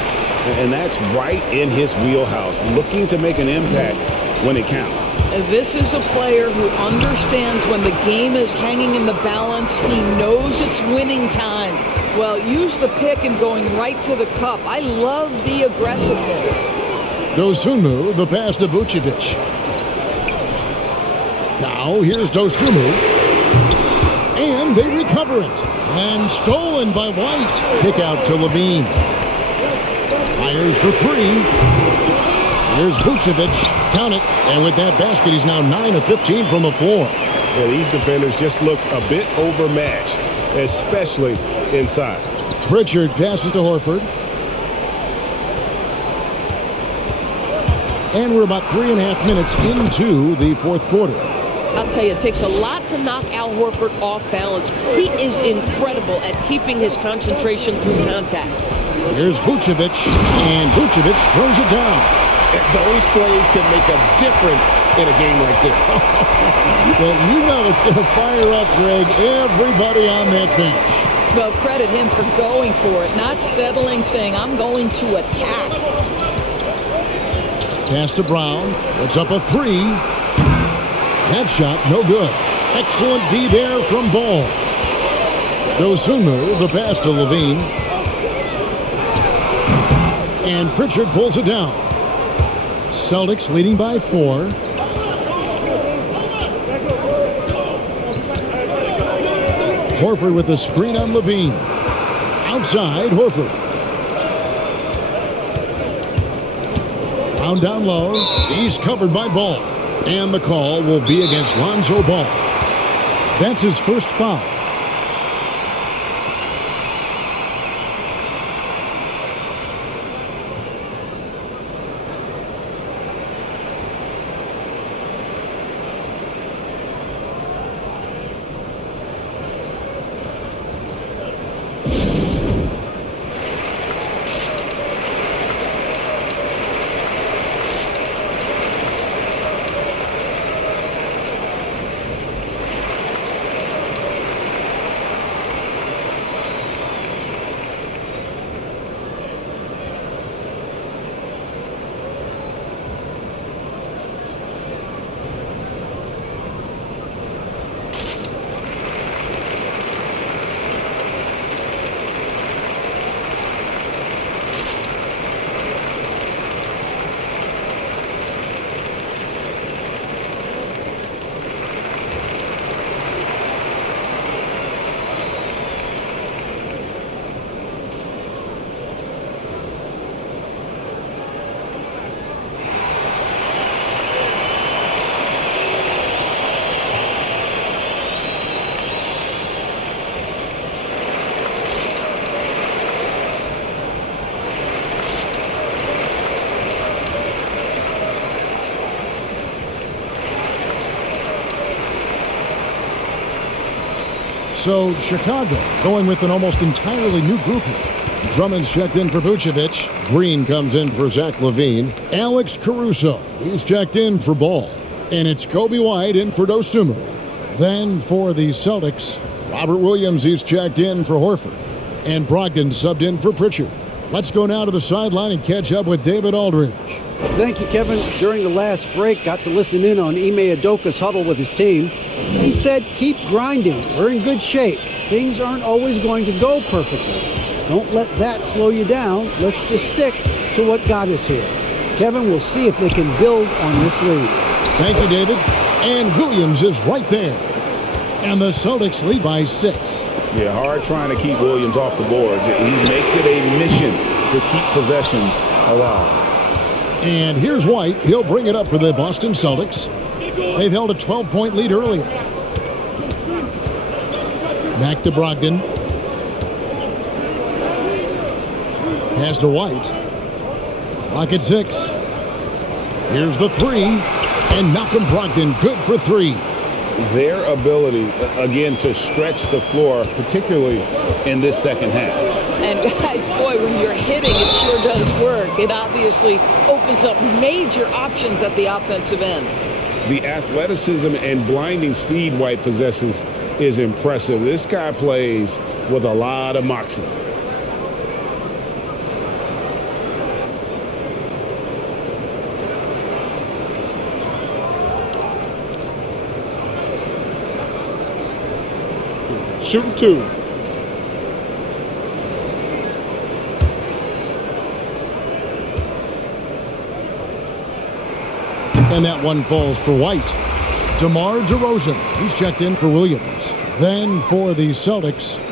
And that's right in his wheelhouse, looking to make an impact when it counts. This is a player who understands when the game is hanging in the balance. He knows it's winning time. Well, use the pick and going right to the cup. I love the aggressiveness. Dosunmu, the pass to Vucevic. Now here's Dosunmu. And they recover it. And stolen by White. Kick out to Levine. Fires for 3. Here's Vucevic. Count it. And with that basket, he's now 9 of 15 from the floor. Yeah, these defenders just look a bit overmatched, especially inside. Pritchard passes to Horford. And we're about 3.5 minutes into the fourth quarter. I'll tell you, it takes a lot to knock Al Horford off balance. He is incredible at keeping his concentration through contact. Here's Vucevic, and Vucevic throws it down. Those plays can make a difference in a game like this. Well, you know it's going to fire up, Greg, everybody on that bench. Well, credit him for going for it, not settling, saying, I'm going to attack. Pass to Brown. It's up a 3. That shot, no good. Excellent D there from Ball. Dosunmu, the pass to Levine. And Pritchard pulls it down. Celtics leading by 4. Horford with the screen on Levine. Outside, Horford. Brown down low. He's covered by Ball. And the call will be against Lonzo Ball. That's his first foul. So Chicago going with an almost entirely new group here. Drummond's checked in for Vucevic. Green comes in for Zach LaVine. Alex Caruso, he's checked in for Ball. And it's Kobe White in for Dosunmu. Then for the Celtics, Robert Williams, he's checked in for Horford. And Brogdon subbed in for Pritchard. Let's go now to the sideline and catch up with David Aldridge. Thank you, Kevin. During the last break, got to listen in on Ime Udoka's huddle with his team. He said, keep grinding. We're in good shape. Things aren't always going to go perfectly. Don't let that slow you down. Let's just stick to what got us here. Kevin, we'll see if they can build on this lead. Thank you, David. And Williams is right there. And the Celtics lead by 6. Yeah, hard trying to keep Williams off the boards. He makes it a mission to keep possessions alive. And here's White. He'll bring it up for the Boston Celtics. They've held a 12-point lead earlier. Back to Brogdon. Pass to White. Clock at 6. Here's the 3. And Malcolm Brogdon good for 3. Their ability, again, to stretch the floor, particularly in this second half. And guys, boy, when you're hitting, it sure does work. It obviously opens up major options at the offensive end. The athleticism and blinding speed White possesses is impressive. This guy plays with a lot of moxie. Shooting 2. And that one falls for White. DeMar DeRozan, he's checked in for Williams. Then for the Celtics.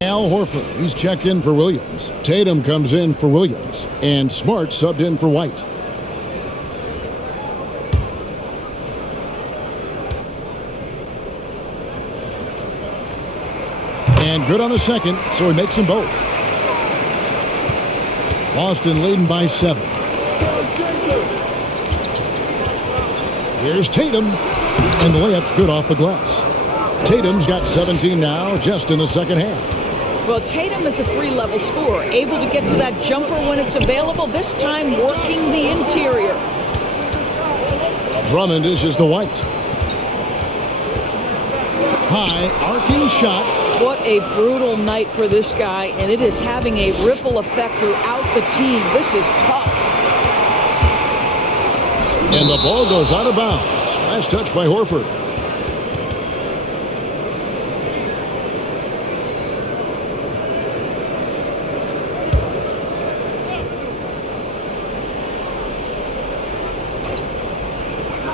Al Horford, he's checked in for Williams. Tatum comes in for Williams. And Smart subbed in for White. And good on the second, so he makes them both. Boston leading by 7. Here's Tatum. And the layup's good off the glass. Tatum's got 17 now, just in the second half. Well, Tatum is a 3-level scorer, able to get to that jumper when it's available, this time working the interior. Drummond is just a White. High, arcing shot. What a brutal night for this guy, and it is having a ripple effect throughout the team. This is tough. And the ball goes out of bounds. Last touch by Horford.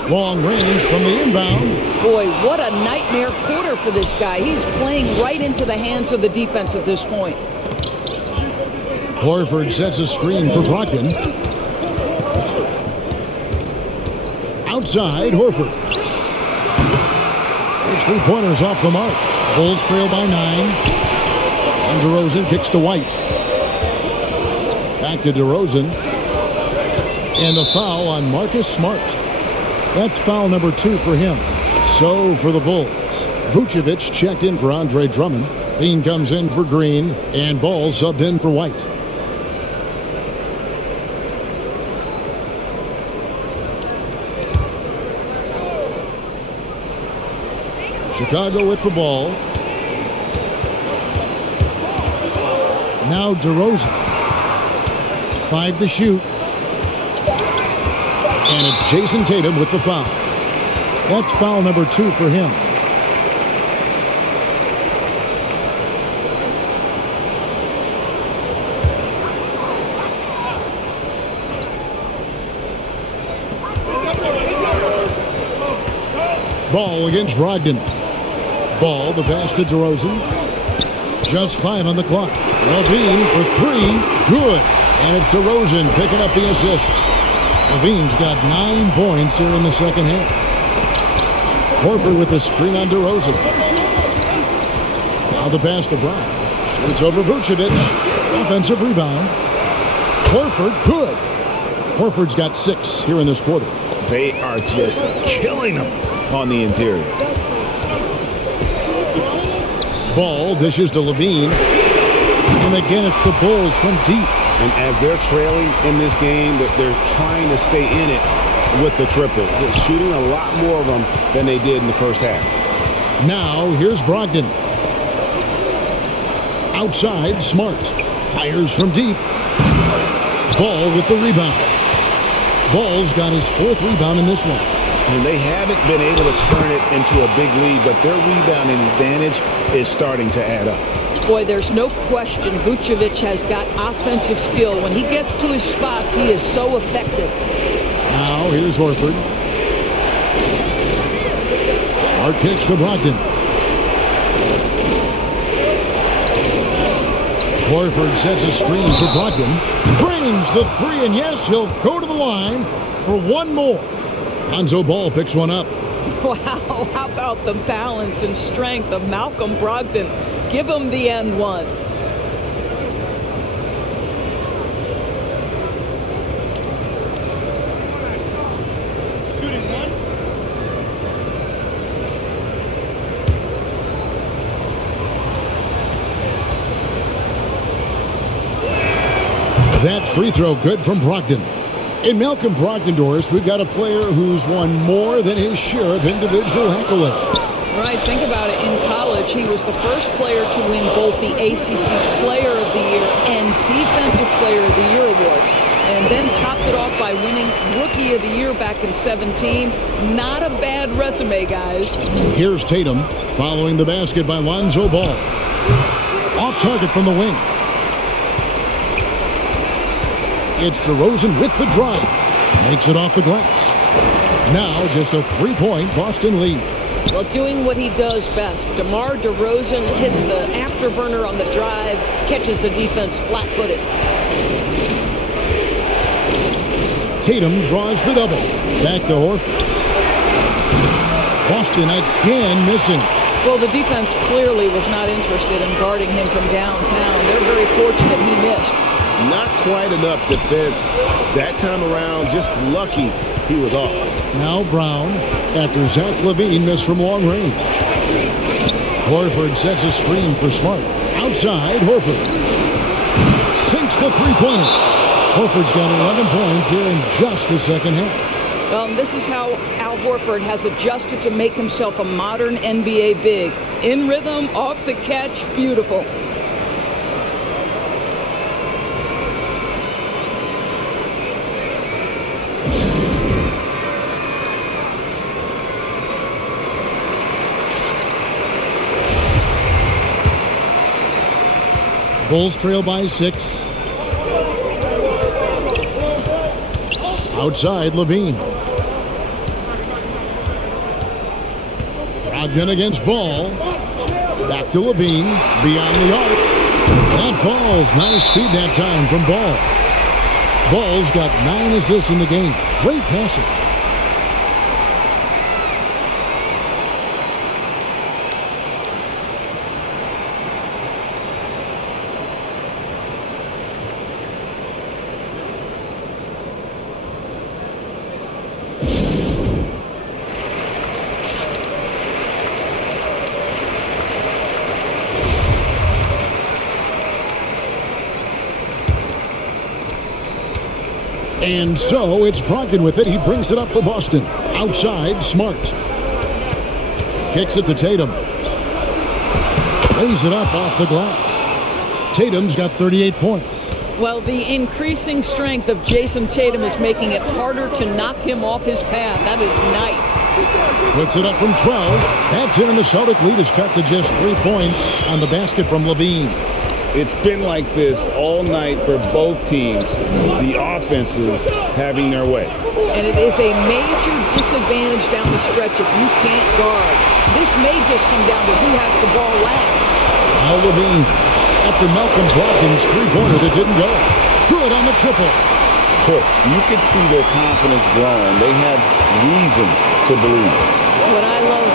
Long range from the inbound. Boy, what a nightmare quarter for this guy. He's playing right into the hands of the defense at this point. Horford sets a screen for Brogdon. Outside, Horford. His 3-pointers off the mark. Bulls trail by 9. And DeRozan kicks to White. Back to DeRozan. And the foul on Marcus Smart. That's foul number 2 for him. So for the Bulls, Vucevic checked in for Andre Drummond. Bean comes in for Green. And Ball subbed in for White. Chicago with the ball. Now DeRozan. 5 to shoot. And it's Jason Tatum with the foul. That's foul number 2 for him. Ball against Brogdon. Ball, the pass to DeRozan. Just 5 on the clock. LaVine for 3. Good. And it's DeRozan picking up the assist. LaVine's got 9 points here in the second half. Horford with the screen on DeRozan. Now the pass to Brown. It's over Vucevic. Offensive rebound. Horford, good. Horford's got 6 here in this quarter. They are just killing him on the interior. Ball dishes to Levine. And again, it's the Bulls from deep. And as they're trailing in this game, they're trying to stay in it with the triple. They're shooting a lot more of them than they did in the first half. Now, here's Brogdon. Outside, Smart. Fires from deep. Ball with the rebound. Ball's got his 4th rebound in this one. And they haven't been able to turn it into a big lead, but their rebounding advantage is starting to add up. Boy, there's no question Vucevic has got offensive skill. When he gets to his spots, he is so effective. Now, here's Horford. Smart pitch to Brogdon. Horford sets a screen for Brogdon. Brings the 3, and yes, he'll go to the line for one more. Lonzo Ball picks one up. Wow, how about the balance and strength of Malcolm Brogdon? Give him the end one. Shooting one. That free throw good from Brogdon. In Malcolm Brogdon, Doris, we've got a player who's won more than his share of individual accolades. Right, think about it. In college, he was the first player to win both the ACC Player of the Year and Defensive Player of the Year awards, and then topped it off by winning Rookie of the Year back in 2017. Not a bad resume, guys. Here's Tatum following the basket by Lonzo Ball. Off target from the wing. It's DeRozan with the drive. Makes it off the glass. Now just a 3-point Boston lead. Well, doing what he does best. DeMar DeRozan hits the afterburner on the drive, catches the defense flat-footed. Tatum draws the double. Back to Horford. Boston again missing. Well, the defense clearly was not interested in guarding him from downtown. They're very fortunate he missed. Not quite enough defense that time around. Just lucky he was off. Now Brown after Zach LaVine missed from long range. Horford sets a screen for Smart. Outside, Horford sinks the 3-pointer. Horford's got 11 points here in just the second half. This is how Al Horford has adjusted to make himself a modern NBA big. In rhythm, off the catch, beautiful. Bulls trail by 6. Outside, Levine. Brogdon against Ball. Back to Levine. Beyond the arc. That falls. Nice feed that time from Ball. Ball's got 9 assists in the game. Great passing. And so it's Brogdon with it. He brings it up for Boston. Outside, Smart. Kicks it to Tatum. Lays it up off the glass. Tatum's got 38 points. Well, the increasing strength of Jason Tatum is making it harder to knock him off his path. That is nice. Puts it up from 12. That's it, and the Celtic lead is cut to just 3 points on the basket from Levine. It's been like this all night for both teams. The offenses having their way. And it is a major disadvantage down the stretch if you can't guard. This may just come down to who has the ball last. Now Levine, after Malcolm Brogdon's 3-pointer that didn't go. Good on the triple. You can see their confidence growing. They have reason to believe. What I love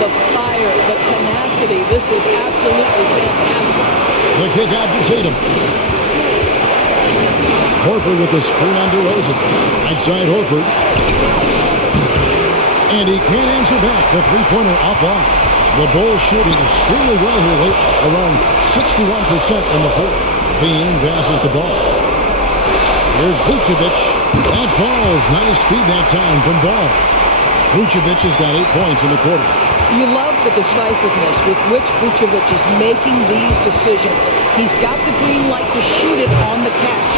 the fire, the tenacity. This is absolutely fantastic. The kick out to Tatum. Horford with the screen on DeRozan. Outside Horford. And he can't answer back. The three-pointer offline. The Bulls shooting extremely well here late, around 61% in the fourth. Bean passes the ball. Here's Vucevic. That falls. Nice feed that time from Ball. Vucevic has got 8 points in the quarter. You love the decisiveness with which Vucevic is making these decisions. He's got the green light to shoot it on the catch.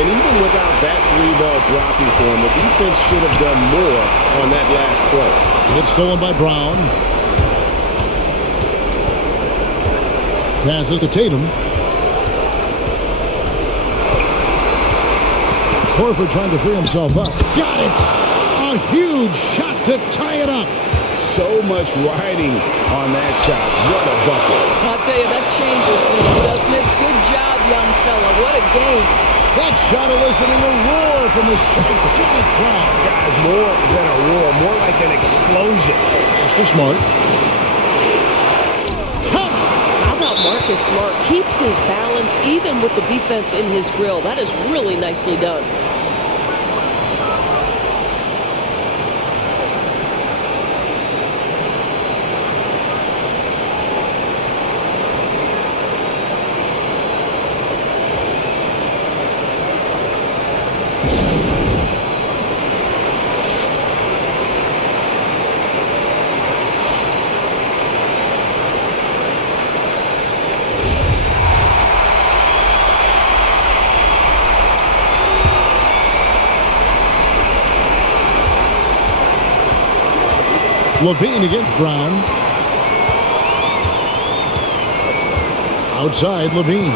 And even without that three-ball dropping for him, the defense should have done more on that last play. It's stolen by Brown. Passes to Tatum. Horford trying to free himself up. Got it! A huge shot to tie it up. So much riding on that shot. What a bucket. I'll tell you, that changes things, doesn't it? Good job, young fella. What a game. That shot eliciting a roar from this gigantic crowd. Guys, more than a roar, more like an explosion. Mr. Smart. How about Marcus Smart? Keeps his balance even with the defense in his grill. That is really nicely done. Levine against Brown. Outside Levine.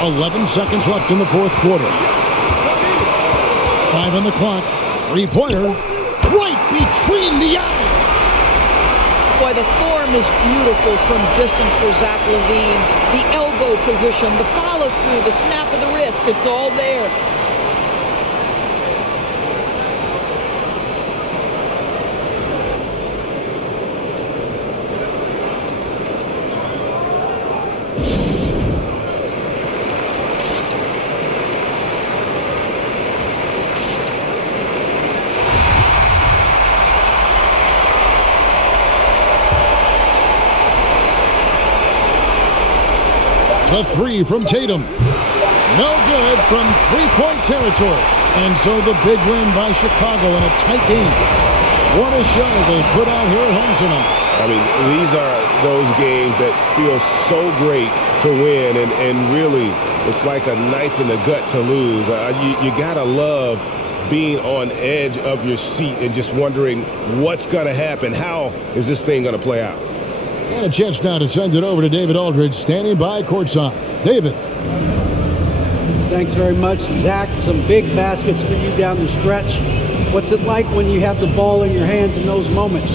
11 seconds left in the fourth quarter. 5 on the clock. Three-pointer. Right between the eyes. Boy, the form is beautiful from distance for Zach Levine. The elbow position, the follow-through, the snap of the wrist, it's all there. The three from Tatum. No good from three-point territory. And so the big win by Chicago in a tight game. What a show they put out here at home tonight. I mean, these are those games that feel so great to win. And really, it's like a knife in the gut to lose. You got to love being on edge of your seat and just wondering what's going to happen. How is this thing going to play out? And a chance now to send it over to David Aldridge, standing by courtside. David. Thanks very much, Zach. Some big baskets for you down the stretch. What's it like when you have the ball in your hands in those moments?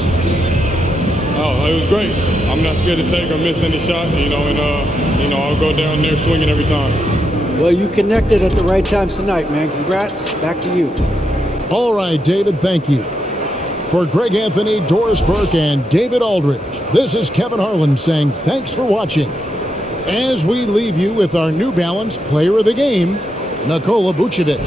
Oh, it was great. I'm not scared to take or miss any shot, and I'll go down there swinging every time. Well, you connected at the right times tonight, man. Congrats. Back to you. All right, David, thank you. For Greg Anthony, Doris Burke, and David Aldridge, this is Kevin Harlan saying thanks for watching. As we leave you with our New Balance Player of the Game, Nikola Vucevic.